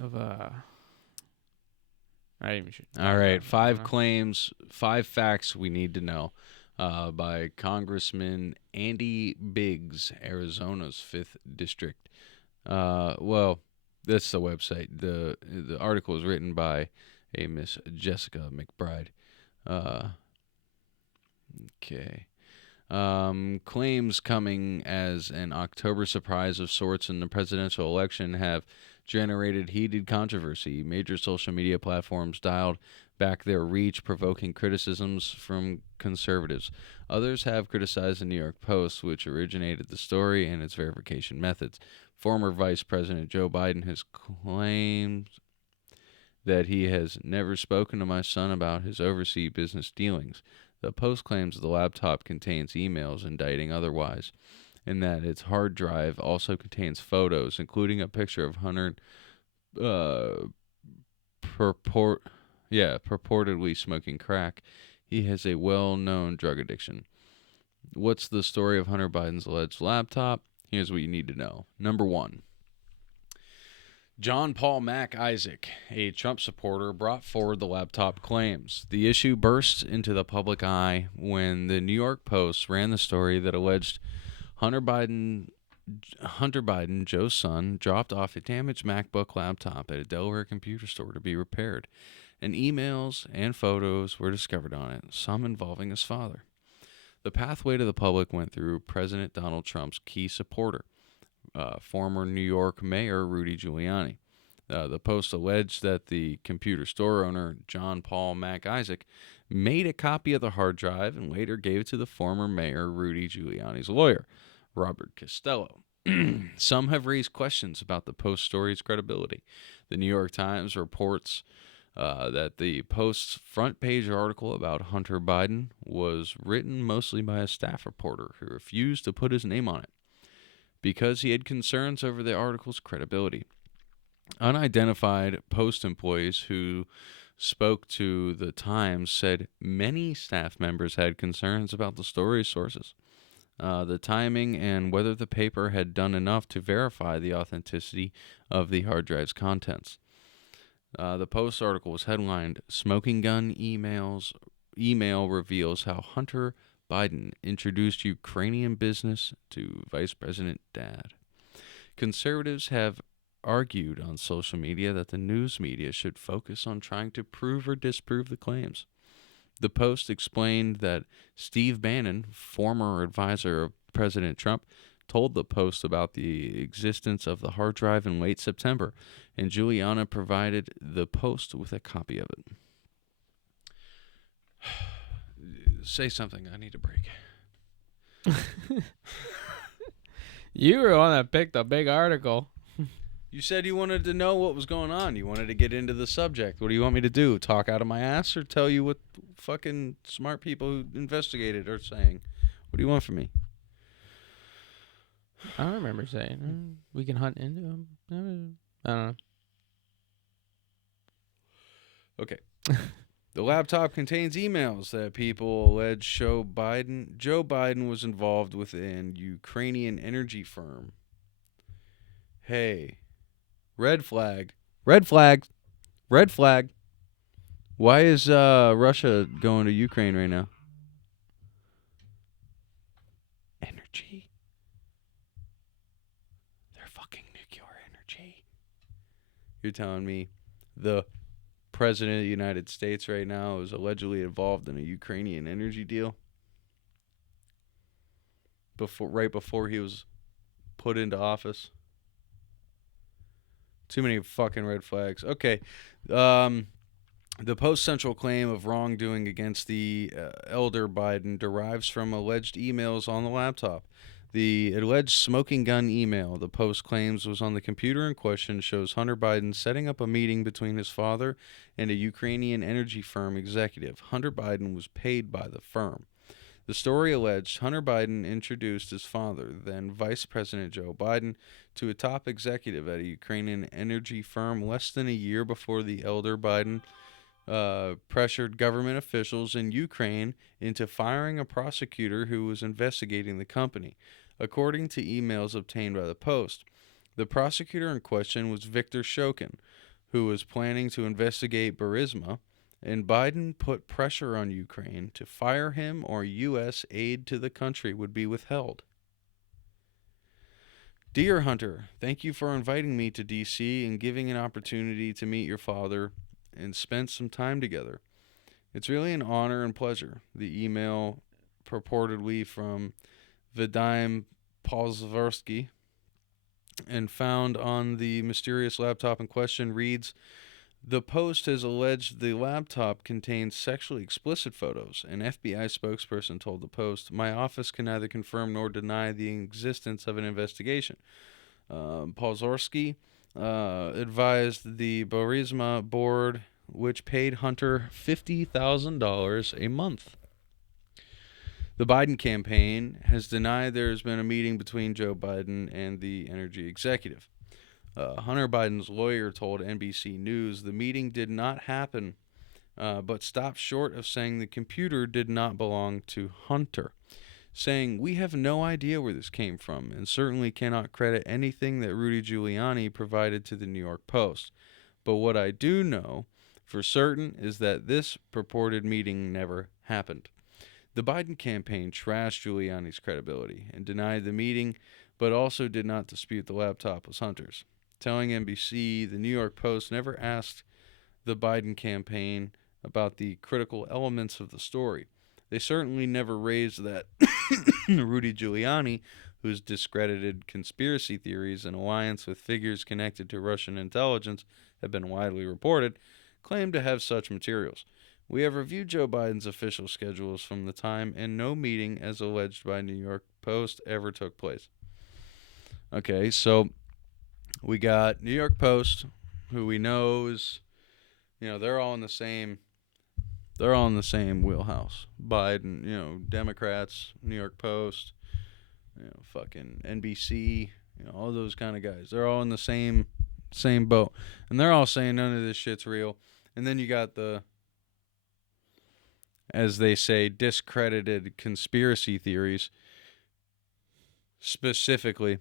of I even should. All right, 5 claims, 5 facts we need to know, by Congressman Andy Biggs, Arizona's 5th district. Well, that's the website. The article is written by a Miss Jessica McBride. Okay. Claims coming as an October surprise of sorts in the presidential election have generated heated controversy. Major social media platforms dialed back their reach, provoking criticisms from conservatives. Others have criticized the New York Post, which originated the story, and its verification methods. Former Vice President Joe Biden has claimed that he has never spoken to my son about his overseas business dealings. The Post claims the laptop contains emails indicting otherwise. and that its hard drive also contains photos, including a picture of Hunter purportedly smoking crack. He has a well-known drug addiction. What's the story of Hunter Biden's alleged laptop? Here's what you need to know. Number 1. John Paul Mac Isaac, a Trump supporter, brought forward the laptop claims. The issue burst into the public eye when the New York Post ran the story that alleged Hunter Biden, Joe's son, dropped off a damaged MacBook laptop at a Delaware computer store to be repaired, and emails and photos were discovered on it, some involving his father. The pathway to the public went through President Donald Trump's key supporter, former New York Mayor Rudy Giuliani. The Post alleged that the computer store owner, John Paul Mac Isaac, made a copy of the hard drive and later gave it to the former mayor Rudy Giuliani's lawyer, Robert Costello. Some have raised questions about the Post story's credibility. The New York Times reports that the Post's front page article about Hunter Biden was written mostly by a staff reporter who refused to put his name on it because he had concerns over the article's credibility. Unidentified Post employees who spoke to the Times said many staff members had concerns about the story's sources, the timing, and whether the paper had done enough to verify the authenticity of the hard drive's contents. The Post article was headlined, "Smoking Gun Email Reveals How Hunter Biden Introduced Ukrainian Business to Vice President Dad." Conservatives have argued on social media that the news media should focus on trying to prove or disprove the claims. The Post explained that Steve Bannon, former advisor of President Trump, told the Post about the existence of the hard drive in late September, and Giuliani provided the Post with a copy of it. Say something. I need a break. You were the one that picked a big article. You said you wanted to know what was going on. You wanted to get into the subject. What do you want me to do? Talk out of my ass or tell you what fucking smart people who investigated are saying? What do you want from me? I don't remember saying we can hunt into him. I don't know. Okay. The laptop contains emails that people allege show Joe Biden was involved with an Ukrainian energy firm. Hey, red flag. Red flag. Red flag. Why is Russia going to Ukraine right now? Energy. They're fucking nuclear energy. You're telling me the President of the United States right now is allegedly involved in a Ukrainian energy deal? Right before he was put into office? Too many fucking red flags. Okay. The Post central claim of wrongdoing against the elder Biden derives from alleged emails on the laptop. The alleged smoking gun email the Post claims was on the computer in question shows Hunter Biden setting up a meeting between his father and a Ukrainian energy firm executive. Hunter Biden was paid by the firm. The story alleged Hunter Biden introduced his father, then Vice President Joe Biden, to a top executive at a Ukrainian energy firm less than a year before the elder Biden pressured government officials in Ukraine into firing a prosecutor who was investigating the company. According to emails obtained by the Post, the prosecutor in question was Viktor Shokin, who was planning to investigate Burisma, and Biden put pressure on Ukraine to fire him or U.S. aid to the country would be withheld. Dear Hunter, thank you for inviting me to D.C. and giving an opportunity to meet your father and spend some time together. It's really an honor and pleasure. The email, purportedly from Vadim Polzvarsky and found on the mysterious laptop in question, reads, "The Post has alleged the laptop contains sexually explicit photos. An FBI spokesperson told the Post, my office can neither confirm nor deny the existence of an investigation. Polzvarsky advised the Burisma board, which paid Hunter $50,000 a month. The Biden campaign has denied there has been a meeting between Joe Biden and the energy executive. Hunter Biden's lawyer told NBC News the meeting did not happen, but stopped short of saying the computer did not belong to Hunter, saying, "We have no idea where this came from and certainly cannot credit anything that Rudy Giuliani provided to the New York Post. But what I do know for certain is that this purported meeting never happened." The Biden campaign trashed Giuliani's credibility and denied the meeting, but also did not dispute the laptop was Hunter's, telling NBC the New York Post never asked the Biden campaign about the critical elements of the story. They certainly never raised that Rudy Giuliani, whose discredited conspiracy theories and alliance with figures connected to Russian intelligence have been widely reported, claimed to have such materials. We have reviewed Joe Biden's official schedules from the time, and no meeting, as alleged by New York Post, ever took place. Okay, so we got New York Post, who we know is, they're all in the same wheelhouse. Biden, Democrats, New York Post, fucking NBC, all those kind of guys. They're all in the same boat, and they're all saying none of this shit's real. And then you got the, as they say, discredited conspiracy theories, specifically,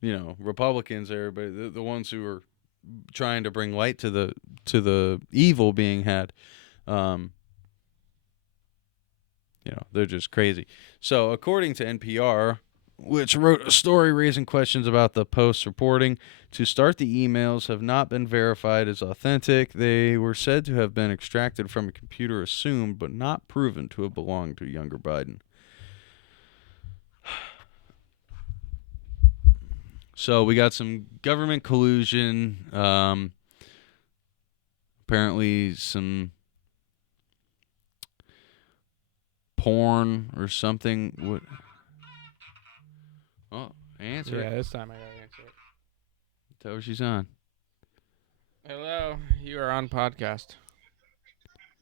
Republicans, everybody, the ones who are trying to bring light to the evil being had. They're just crazy. So, according to NPR, which wrote a story raising questions about the Post's reporting, to start, the emails have not been verified as authentic. They were said to have been extracted from a computer assumed, but not proven to have belonged to younger Biden. So we got some government collusion, apparently some porn or something. What? Oh, answer Yeah, it. this time I gotta answer it. Tell her she's on. Hello, you are on podcast.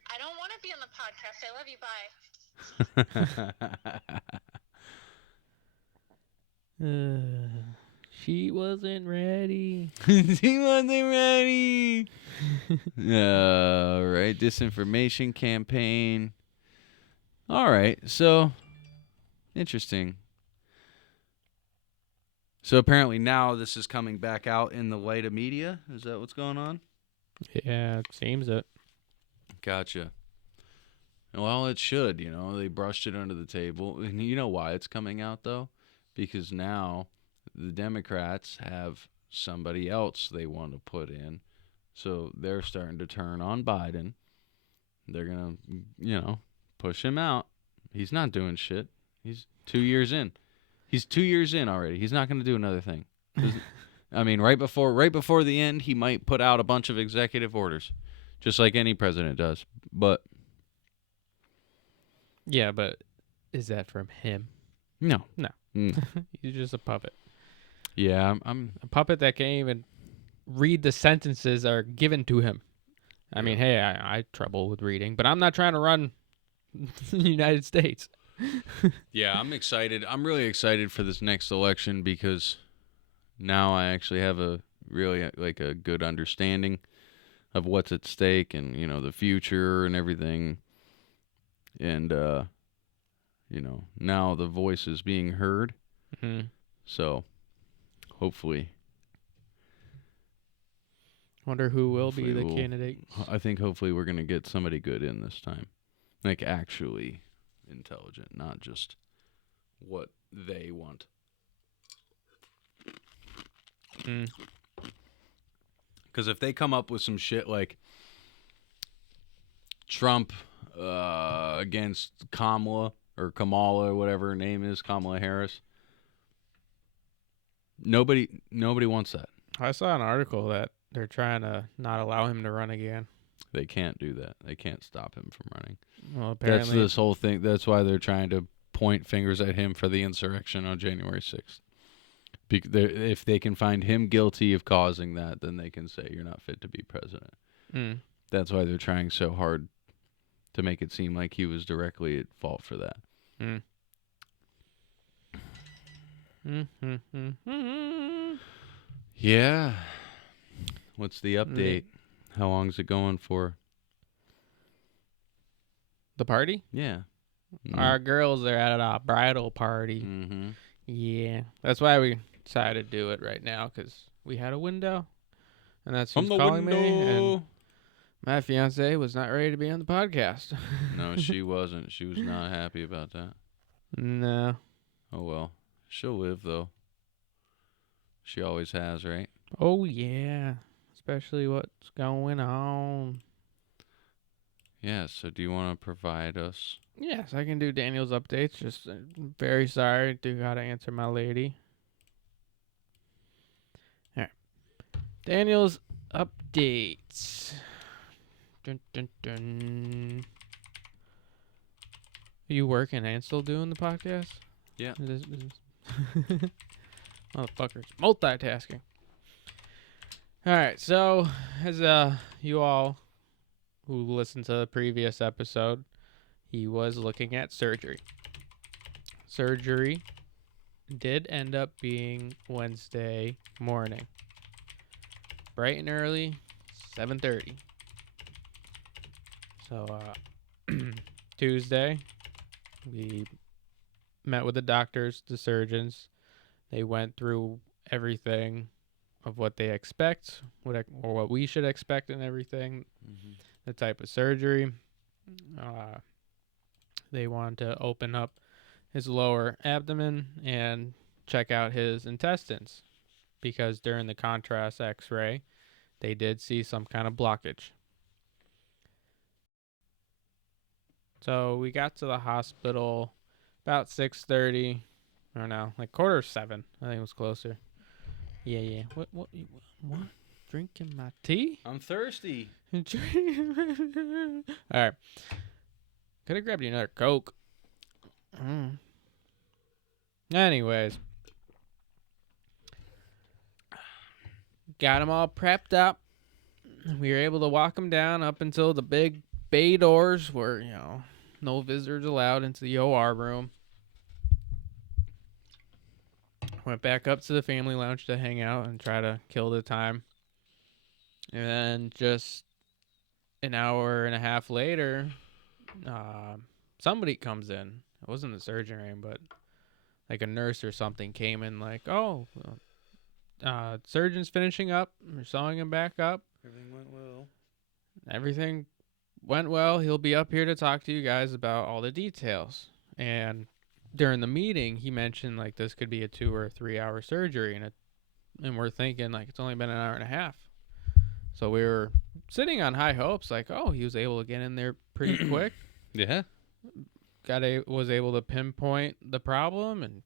I don't want to be on the podcast. I love you. Bye. She wasn't ready. She wasn't ready. All right, disinformation campaign. All right, so interesting. So apparently now this is coming back out in the light of media. Is that what's going on? Yeah, it seems it. Gotcha. Well, it should. They brushed it under the table. And you know why it's coming out, though? Because now the Democrats have somebody else they want to put in. So they're starting to turn on Biden. They're going to, push him out. He's not doing shit. He's 2 years in. He's 2 years in already. He's not going to do another thing. I mean, right before the end, he might put out a bunch of executive orders, just like any president does. But Yeah, but is that from him? no. He's just a puppet. Yeah, I'm A puppet that can't even read the sentences that are given to him. I mean, hey, I trouble with reading, but I'm not trying to run the United States. Yeah, I'm excited. I'm really excited for this next election because now I actually have a really a good understanding of what's at stake and the future and everything. And now the voice is being heard. Mm-hmm. So hopefully, Wonder who will be the we'll- candidate. I think hopefully we're gonna get somebody good in this time, like actually intelligent, not just what they want. Because if they come up with some shit like Trump against Kamala or whatever her name is, Kamala Harris, nobody wants that. I saw an article that they're trying to not allow him to run again. They can't do that. They can't stop him from running. Well, That's apparently, this whole thing. That's why they're trying to point fingers at him for the insurrection on January 6th. If they can find him guilty of causing that, then they can say you're not fit to be president. That's why they're trying so hard to make it seem like he was directly at fault for that. Yeah. What's the update? How long's it going for? The party? Yeah. Our girls are at a bridal party. Mm-hmm. Yeah. That's why we decided to do it right now, because we had a window. And that's who's From the calling me. window. And my fiance was not ready to be on the podcast. No, she wasn't. She was not happy about that. No. Oh, well. She'll live, though. She always has, right? Oh, yeah. Especially what's going on. Yeah, so do you want to provide us? Yes, I can do Daniel's updates. Just very sorry. Do got to answer my lady. All right. Daniel's updates. Dun, dun, dun. Are you working and still doing the podcast? Yeah. Motherfuckers. Multitasking. All right. So, as you all who listened to the previous episode, he was looking at surgery. Surgery did end up being Wednesday morning. Bright and early, 7:30. So, Tuesday, we met with the doctors, the surgeons. They went through everything of what they expect, or what we should expect and everything, the type of surgery. They wanted to open up his lower abdomen and check out his intestines, because during the contrast x-ray, they did see some kind of blockage. So we got to the hospital about 6:30. I don't know, like 6:45. I think it was closer. Yeah. What? Drinking my tea? I'm thirsty. All right. Could have grabbed you another Coke. Anyways. Got him all prepped up. We were able to walk him down up until the big bay doors where, no visitors allowed into the OR room. Went back up to the family lounge to hang out and try to kill the time. And then just an hour and a half later, somebody comes in. It wasn't the surgeon room, but like a nurse or something came in like, oh, surgeon's finishing up. We're sewing him back up. Everything went well. He'll be up here to talk to you guys about all the details. And during the meeting, he mentioned like this could be a 2 or 3 hour surgery, and we're thinking like it's only been an hour and a half. So we were sitting on high hopes, like, oh, he was able to get in there pretty quick. Yeah. Was able to pinpoint the problem and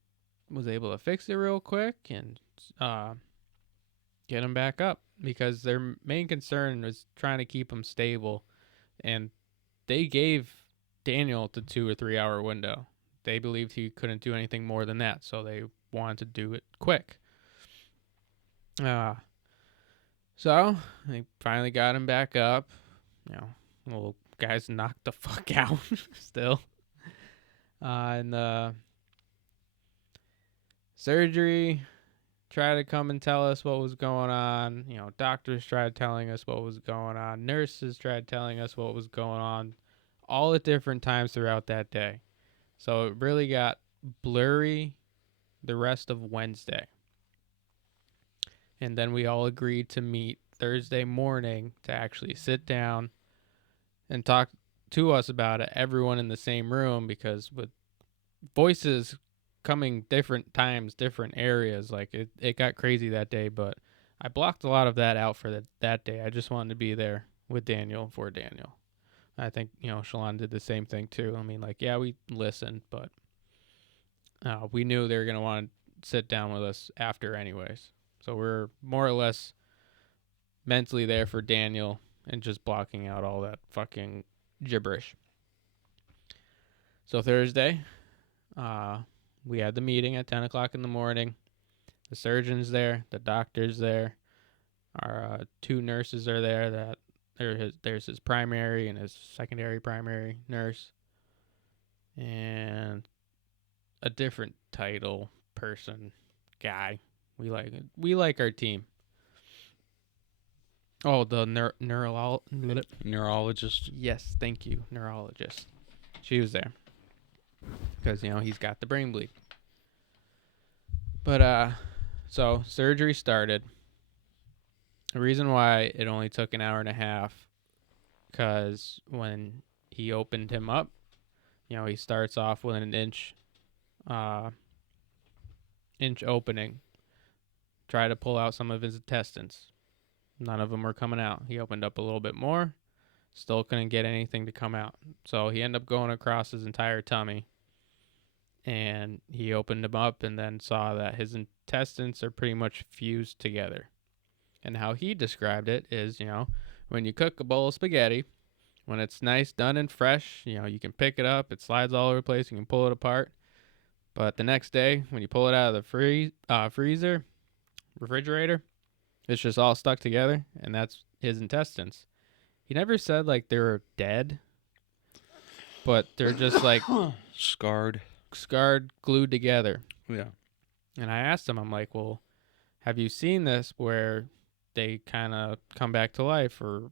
was able to fix it real quick and get him back up, because their main concern was trying to keep him stable, and they gave Daniel the 2 or 3 hour window. They believed he couldn't do anything more than that, so they wanted to do it quick. So they finally got him back up. Little guy's knocked the fuck out still. And the surgery tried to come and tell us what was going on. Doctors tried telling us what was going on. Nurses tried telling us what was going on, all at different times throughout that day. So it really got blurry the rest of Wednesday. And then we all agreed to meet Thursday morning to actually sit down and talk to us about it, everyone in the same room, because with voices coming different times, different areas, like it got crazy that day, but I blocked a lot of that out for that day. I just wanted to be there with Daniel for Daniel. I think, Shalon did the same thing too. I mean, yeah, we listened, but we knew they were going to want to sit down with us after anyways. So we're more or less mentally there for Daniel and just blocking out all that fucking gibberish. So Thursday, we had the meeting at 10 o'clock in the morning. The surgeon's there. The doctor's there. Our 2 nurses are there that there's his primary and his secondary primary nurse, and a different title person guy. We like our team. Oh, the Neurologist. Yes, thank you, neurologist. She was there because he's got the brain bleed. But so surgery started. The reason why it only took an hour and a half, because when he opened him up, he starts off with an inch opening. Try to pull out some of his intestines. None of them were coming out. He opened up a little bit more. Still couldn't get anything to come out. So he ended up going across his entire tummy. And he opened him up and then saw that his intestines are pretty much fused together. And how he described it is, when you cook a bowl of spaghetti, when it's nice, done, and fresh, you can pick it up. It slides all over the place. You can pull it apart. But the next day, when you pull it out of the refrigerator, it's just all stuck together, and that's his intestines. He never said like they were dead, but they're just like Scarred, glued together. Yeah. And I asked him, I'm like, well, have you seen this where they kind of come back to life or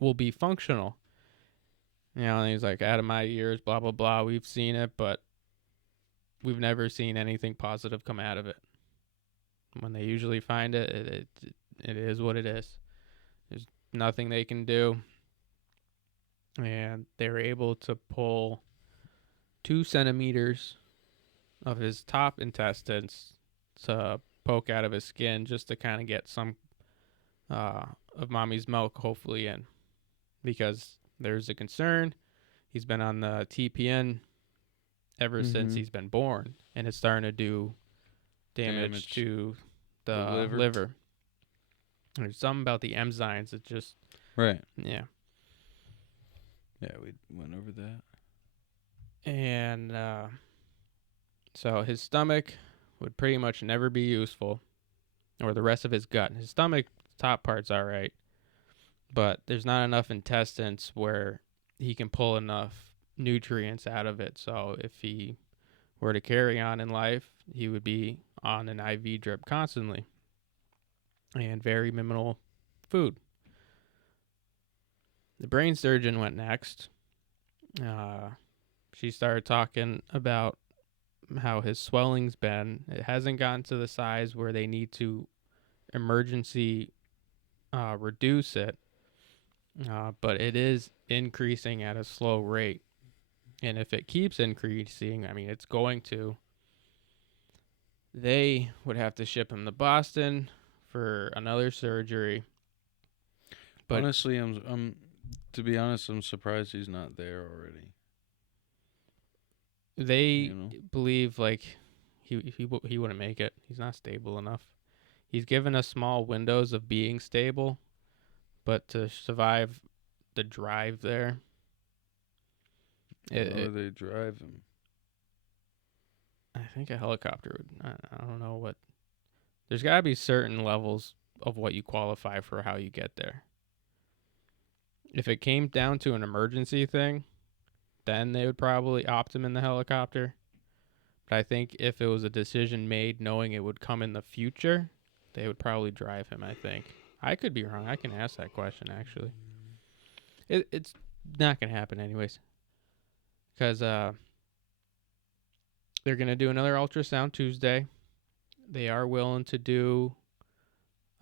will be functional? And he's like, out of my years, blah, blah, blah. We've seen it, but we've never seen anything positive come out of it. When they usually find it, it is what it is. There's nothing they can do. And they were able to pull 2 centimeters of his top intestines to poke out of his skin just to kind of get some of mommy's milk hopefully in. Because there's a concern. He's been on the TPN ever since he's been born. And it's starting to do damage to the liver. There's something about the enzymes that just... Right. Yeah. Yeah, we went over that. And so his stomach would pretty much never be useful, or the rest of his gut. His stomach, top part's all right, but there's not enough intestines where he can pull enough nutrients out of it. So if he were to carry on in life, he would be on an IV drip constantly and very minimal food. The brain surgeon went next. She started talking about how his swelling's been. It hasn't gotten to the size where they need to emergency reduce it, but it is increasing at a slow rate. And if it keeps increasing, it's going to, they would have to ship him to Boston for another surgery. But honestly, to be honest, I'm surprised he's not there already. They believe he wouldn't make it. He's not stable enough. He's given us small windows of being stable, but to survive the drive there. How do they drive him? I think a helicopter would. I don't know what. There's got to be certain levels of what you qualify for how you get there. If it came down to an emergency thing, then they would probably opt him in the helicopter. But I think if it was a decision made knowing it would come in the future, they would probably drive him, I think. I could be wrong. I can ask that question, actually. It's not going to happen anyways. Because they're going to do another ultrasound Tuesday. They are willing to do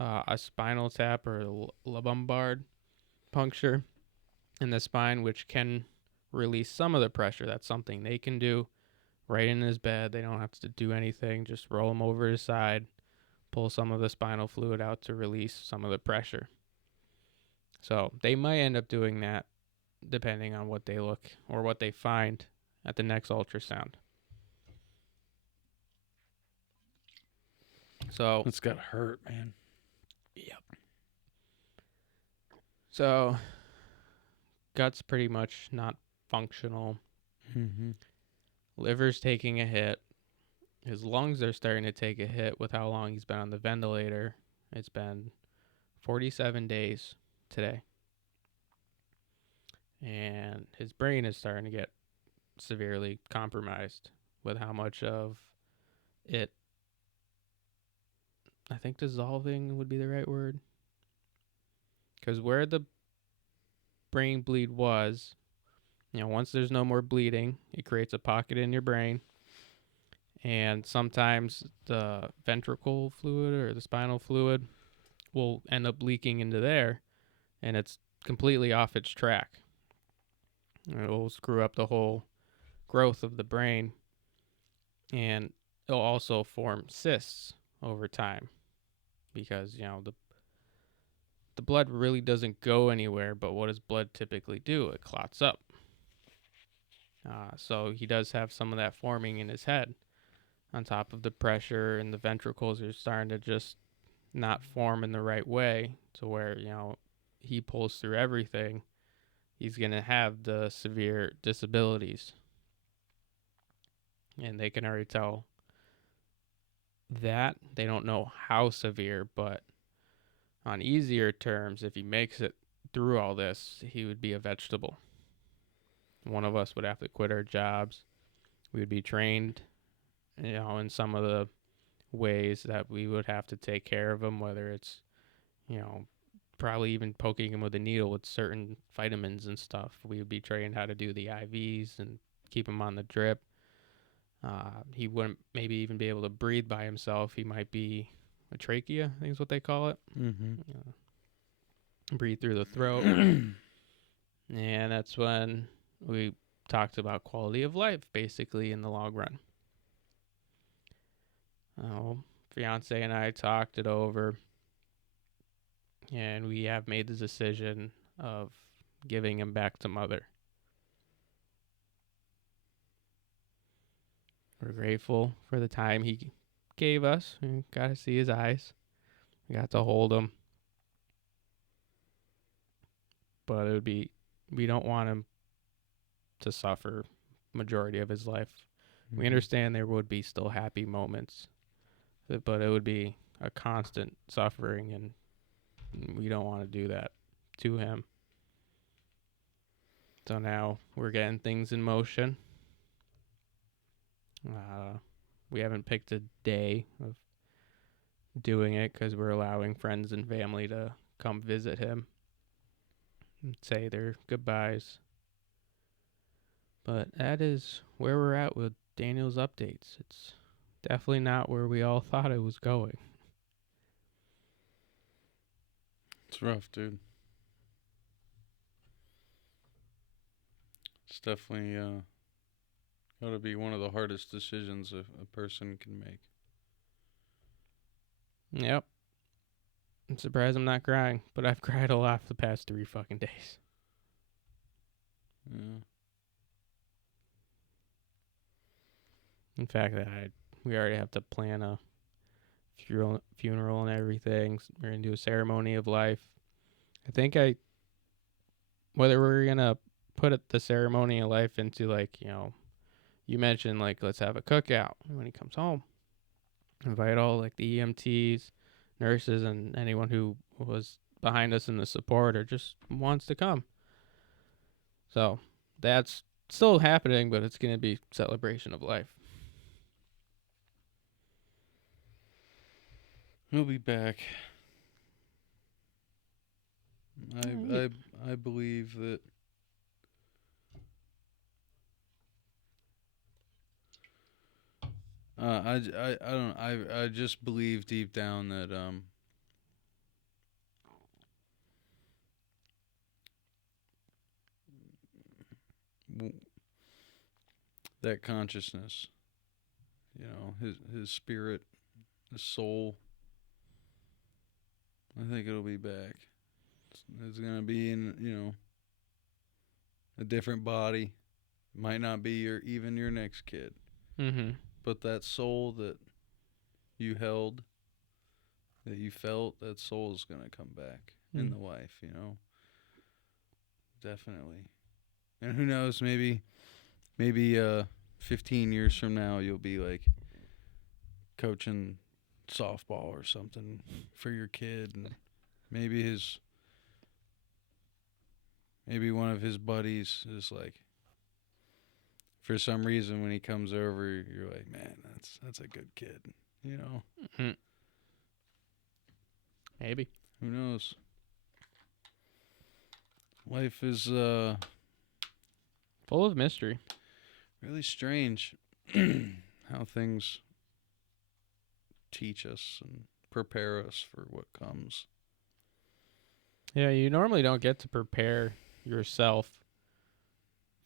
a spinal tap or lumbar puncture in the spine, which can release some of the pressure. That's something they can do right in his bed. They don't have to do anything. Just roll him over his side, pull some of the spinal fluid out to release some of the pressure. So they might end up doing that depending on what they look or what they find at the next ultrasound. So It's got hurt, man. Yep. So gut's pretty much not functional. Liver's taking a hit. His lungs are starting to take a hit with how long he's been on the ventilator. It's been 47 days today. And his brain is starting to get severely compromised with how much of it, I think dissolving would be the right word. Because where the brain bleed was, once there's no more bleeding, it creates a pocket in your brain. And sometimes the ventricle fluid or the spinal fluid will end up leaking into there, and it's completely off its track. It will screw up the whole growth of the brain, and it'll also form cysts over time because, the blood really doesn't go anywhere, but what does blood typically do? It clots up. So he does have some of that forming in his head on top of the pressure, and the ventricles are starting to just not form in the right way to where, he pulls through everything. He's going to have the severe disabilities. And they can already tell that. They don't know how severe, but on easier terms, if he makes it through all this, he would be a vegetable. One of us would have to quit our jobs. We would be trained, in some of the ways that we would have to take care of him, whether it's, probably even poking him with a needle with certain vitamins and stuff. We would be trained how to do the IVs and keep him on the drip. He wouldn't maybe even be able to breathe by himself. He might be a trachea, I think is what they call it. Mm-hmm. Breathe through the throat. And that's when we talked about quality of life, basically, in the long run. Fiance and I talked it over, and we have made the decision of giving him back to mother. We're grateful for the time he gave us. We got to see his eyes. We got to hold him. But we don't want him to suffer majority of his life. Mm-hmm. We understand there would be still happy moments, but it would be a constant suffering, and we don't want to do that to him. So now we're getting things in motion. We haven't picked a day of doing it because we're allowing friends and family to come visit him and say their goodbyes. But that is where we're at with Daniel's updates. It's definitely not where we all thought it was going. It's rough, dude. It's definitely got to be one of the hardest decisions a person can make. Yep. I'm surprised I'm not crying, but I've cried a lot the past 3 fucking days. Yeah. In fact, we already have to plan a funeral and everything. We're going to do a ceremony of life. I think whether we're going to put the ceremony of life into, you mentioned, let's have a cookout when he comes home. Invite all, the EMTs, nurses, and anyone who was behind us in the support or just wants to come. So that's still happening, but it's going to be celebration of life. He'll be back. I believe that I just believe deep down that that consciousness, his spirit, his soul, I think it'll be back. It's gonna be in, a different body. Might not be even your next kid. Mm-hmm. But that soul that you held, that you felt, that soul is gonna come back in the wife, Definitely. And who knows, maybe 15 years from now you'll be coaching softball or something for your kid, and maybe his maybe one of his buddies is like, for some reason when he comes over, you're like, man, that's a good kid, you know? Mhm. Maybe. Who knows? Life is Full of mystery. really strange how things teach us and prepare us for what comes. Yeah, you normally don't get to prepare yourself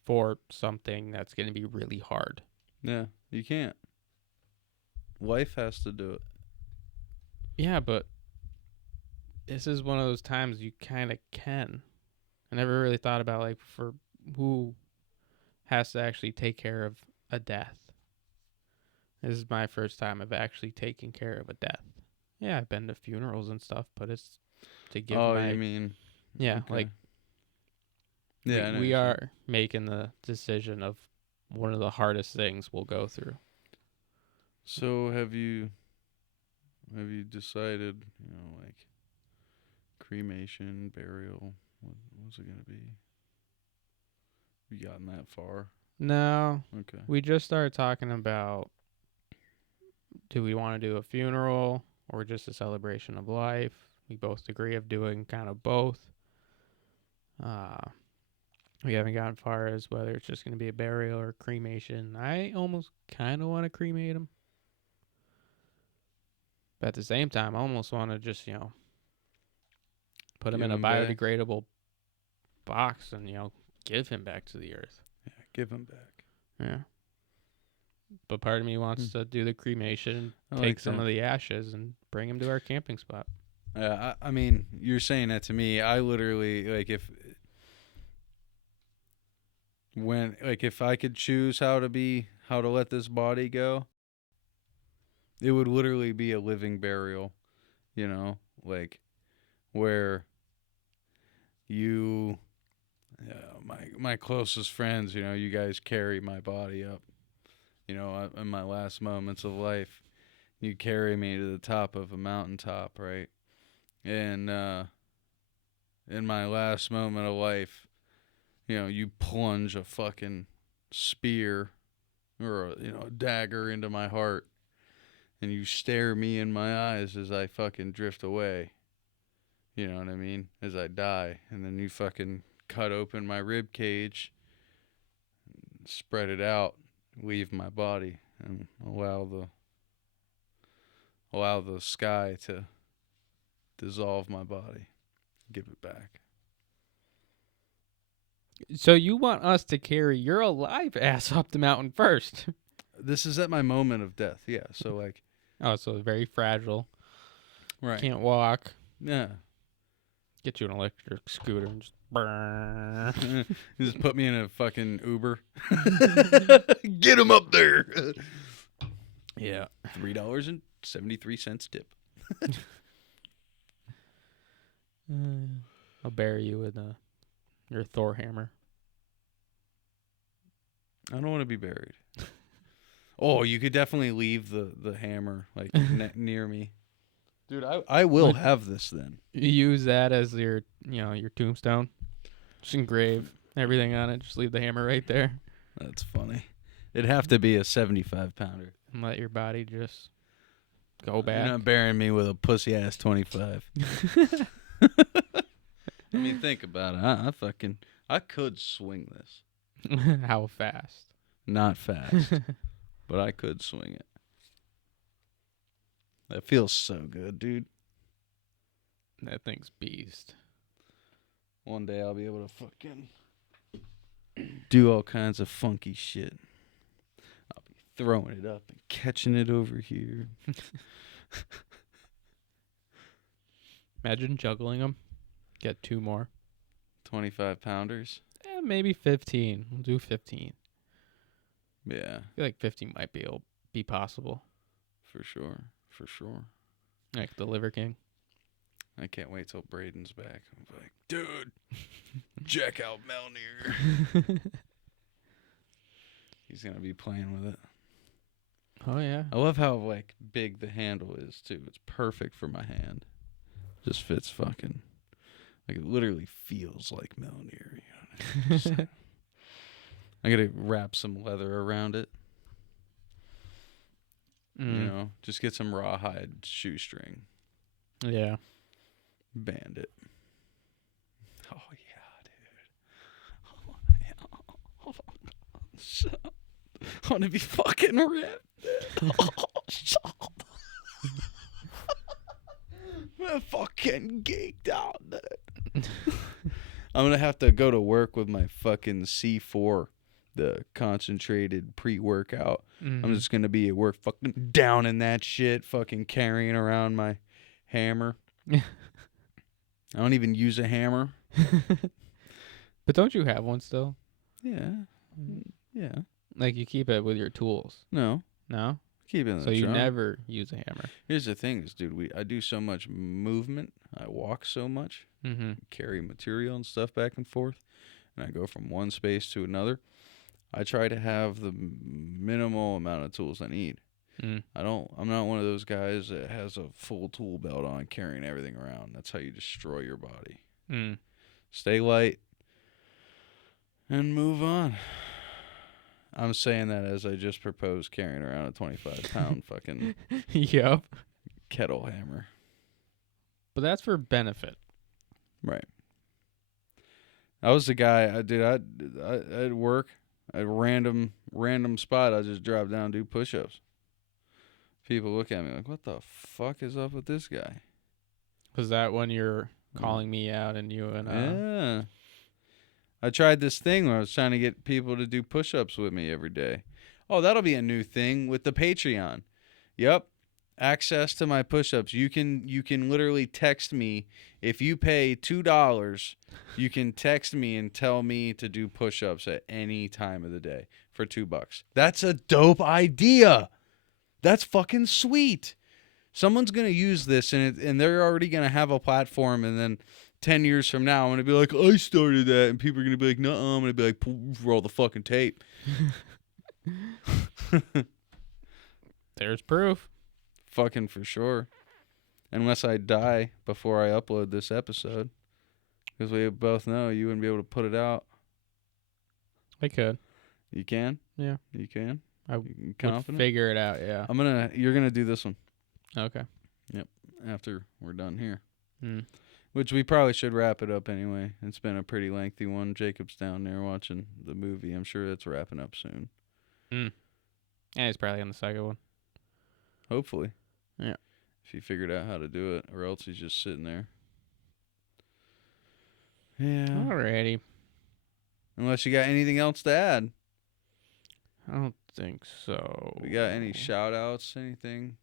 for something that's going to be really hard. Yeah, you can't. Life has to do it. Yeah, but this is one of those times you kind of can. I never really thought about like for who has to actually take care of a death. This is my first time of actually taking care of a death. Yeah, I've been to funerals and stuff, but it's to give my... You mean... Yeah, okay. like Yeah, I know we what you are making the decision of one of the hardest things we'll go through. So have you decided, like cremation, burial, what's it going to be? Have you gotten that far? No, Okay. we just started talking about, do we want to do a funeral or just a celebration of life? We both agree of doing kind of both. We haven't gotten far as whether it's just going to be a burial or cremation. I almost kind of want to cremate him. But at the same time, I almost want to just, put him Give in a him back. biodegradable box and, give him back to the earth. Yeah, give him back. Yeah. But part of me wants to do the cremation, I take like some that. of the ashes and bring him to our camping spot. I mean, you're saying that to me. I literally, like, if I could choose how to let this body go, it would literally be a living burial, like where you, my closest friends, you guys carry my body up, in my last moments of life, you carry me to the top of a mountaintop, right? And in my last moment of life, you plunge a fucking spear or a dagger into my heart, and you stare me in my eyes as I fucking drift away. You know what I mean? As I die, and then you fucking cut open my rib cage, spread it out, leave my body, and allow the sky to dissolve my body, give it back. So you want us to carry your alive ass up the mountain first? This is at my moment of death, yeah. So like, Oh, so it's very fragile. right? Can't walk. Yeah. Get you an electric scooter and just burn. Just put me in a fucking Uber. Get him up there. Yeah. $3.73 tip. I'll bury you with your Thor hammer. I don't want to be buried. Oh, you could definitely leave the hammer like near me. Dude, I will have this then. You use that as your tombstone. Just engrave everything on it. Just leave the hammer right there. That's funny. It'd have to be a 75-pounder. And let your body just go back. You're not burying me with a pussy-ass 25. I mean, think about it. I could swing this. How fast? Not fast, but I could swing it. That feels so good, dude. That thing's beast. One day I'll be able to fucking do all kinds of funky shit. I'll be throwing it up and catching it over here. Imagine juggling them. Get 2 more. 25-pounders. Maybe 15. We'll do 15. Yeah, I feel like 15 might be possible. for sure. For sure. Like the Liver King. I can't wait till Braden's back. I'm like, dude, check out Melnir. He's going to be playing with it. Oh, yeah. I love how, like, big the handle is, too. It's perfect for my hand. Just fits fucking Like, it literally feels like Mjolnir. You know what I mean? Just, I gotta wrap some leather around it. You know, just get some rawhide shoestring. Yeah. Band it. Oh, yeah, dude. Oh, yeah. I want to be fucking ripped. I'm fucking geeked out, dude. I'm going to have to go to work with my fucking C4, the concentrated pre-workout. I'm just going to be at work fucking down in that shit, fucking carrying around my hammer. I don't even use a hammer. But don't you have one still? Yeah. Yeah. Like, you keep it with your tools. No. No? Keep it in the So you trunk. never use a hammer. Here's the thing is, dude, I do so much movement. I walk so much. Mm-hmm. Carry material and stuff back and forth. And I go from one space to another. I try to have the minimal amount of tools I need. I'm not one of those guys that has a full tool belt on carrying everything around. That's how you destroy your body. Stay light and move on. I'm saying that as I just proposed carrying around a 25-pound fucking Yep. kettle hammer. But that's for benefit. Right. I was the guy. I at work, at a random spot. I just drop down and do push-ups. People look at me like, "What the fuck is up with this guy?" Was that when you're calling me out and you and Yeah. I tried this thing where I was trying to get people to do push-ups with me every day. Oh, that'll be a new thing with the Patreon. Yep. Access to my push-ups. You can literally text me. If you pay $2, you can text me and tell me to do push-ups at any time of the day for $2. That's a dope idea. That's fucking sweet. Someone's going to use this and they're already going to have a platform, and then 10 years from now, I'm going to be like, I started that. And people are going to be like, no, I'm going to be like, roll the fucking tape. there's proof. Fucking for sure. Unless I die before I upload this episode. Because we both know you wouldn't be able to put it out. I could. You can? Yeah. You can? I You would confident? figure it out, yeah. You're going to do this one. Okay. Yep. After we're done here. Mm. Which we probably should wrap it up anyway. It's been a pretty lengthy one. Jacob's down there watching the movie. I'm sure that's wrapping up soon. Yeah, he's probably on the second one. Hopefully. Yeah. If he figured out how to do it, or else he's just sitting there. Yeah. Alrighty. Unless you got anything else to add. I don't think so. We got any shout outs, anything?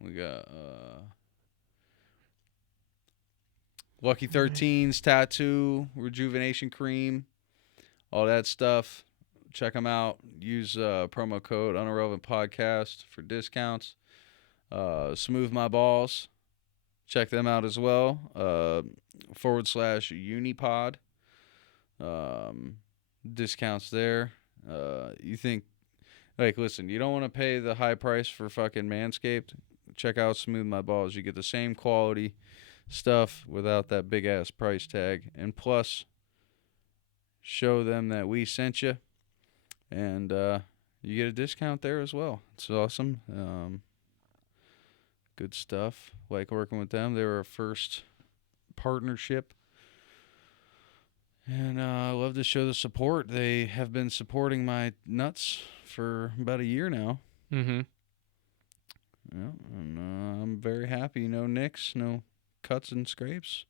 We got Lucky 13's tattoo, rejuvenation cream, all that stuff. Check them out. Use promo code Unirrelevant Podcast for discounts. Smooth My Balls. Check them out as well. /Unipod. Discounts there. You think, like, listen, you don't want to pay the high price for fucking Manscaped. Check out Smooth My Balls. You get the same quality stuff without that big ass price tag, and plus show them that we sent you, and you get a discount there as well. It's awesome. Good stuff. Like working with them. They were our first partnership, and I love to show the support. They have been supporting my nuts for about a year now. Mm-hmm. Yeah, and I'm very happy. No nicks, no cuts and scrapes.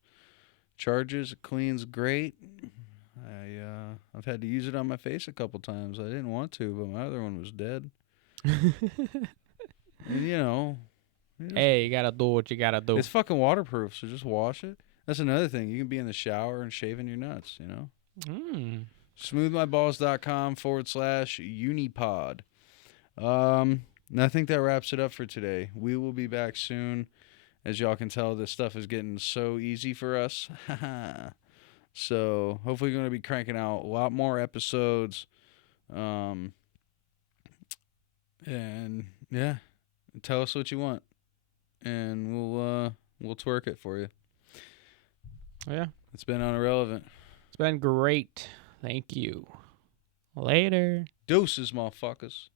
Charges, it cleans great. I've had to use it on my face a couple times. I didn't want to, but my other one was dead. And you know, Hey, you gotta do what you gotta do. it's fucking waterproof, so just wash it. That's another thing. You can be in the shower and shaving your nuts, you know. Smoothmyballs.com /Unipod. And I think that wraps it up for today. We will be back soon. As y'all can tell, this stuff is getting so easy for us. So hopefully we're going to be cranking out a lot more episodes. And yeah, tell us what you want, and we'll twerk it for you. Oh, yeah. It's been Unirrelevant. It's been great. Thank you. Later. Deuces, motherfuckers.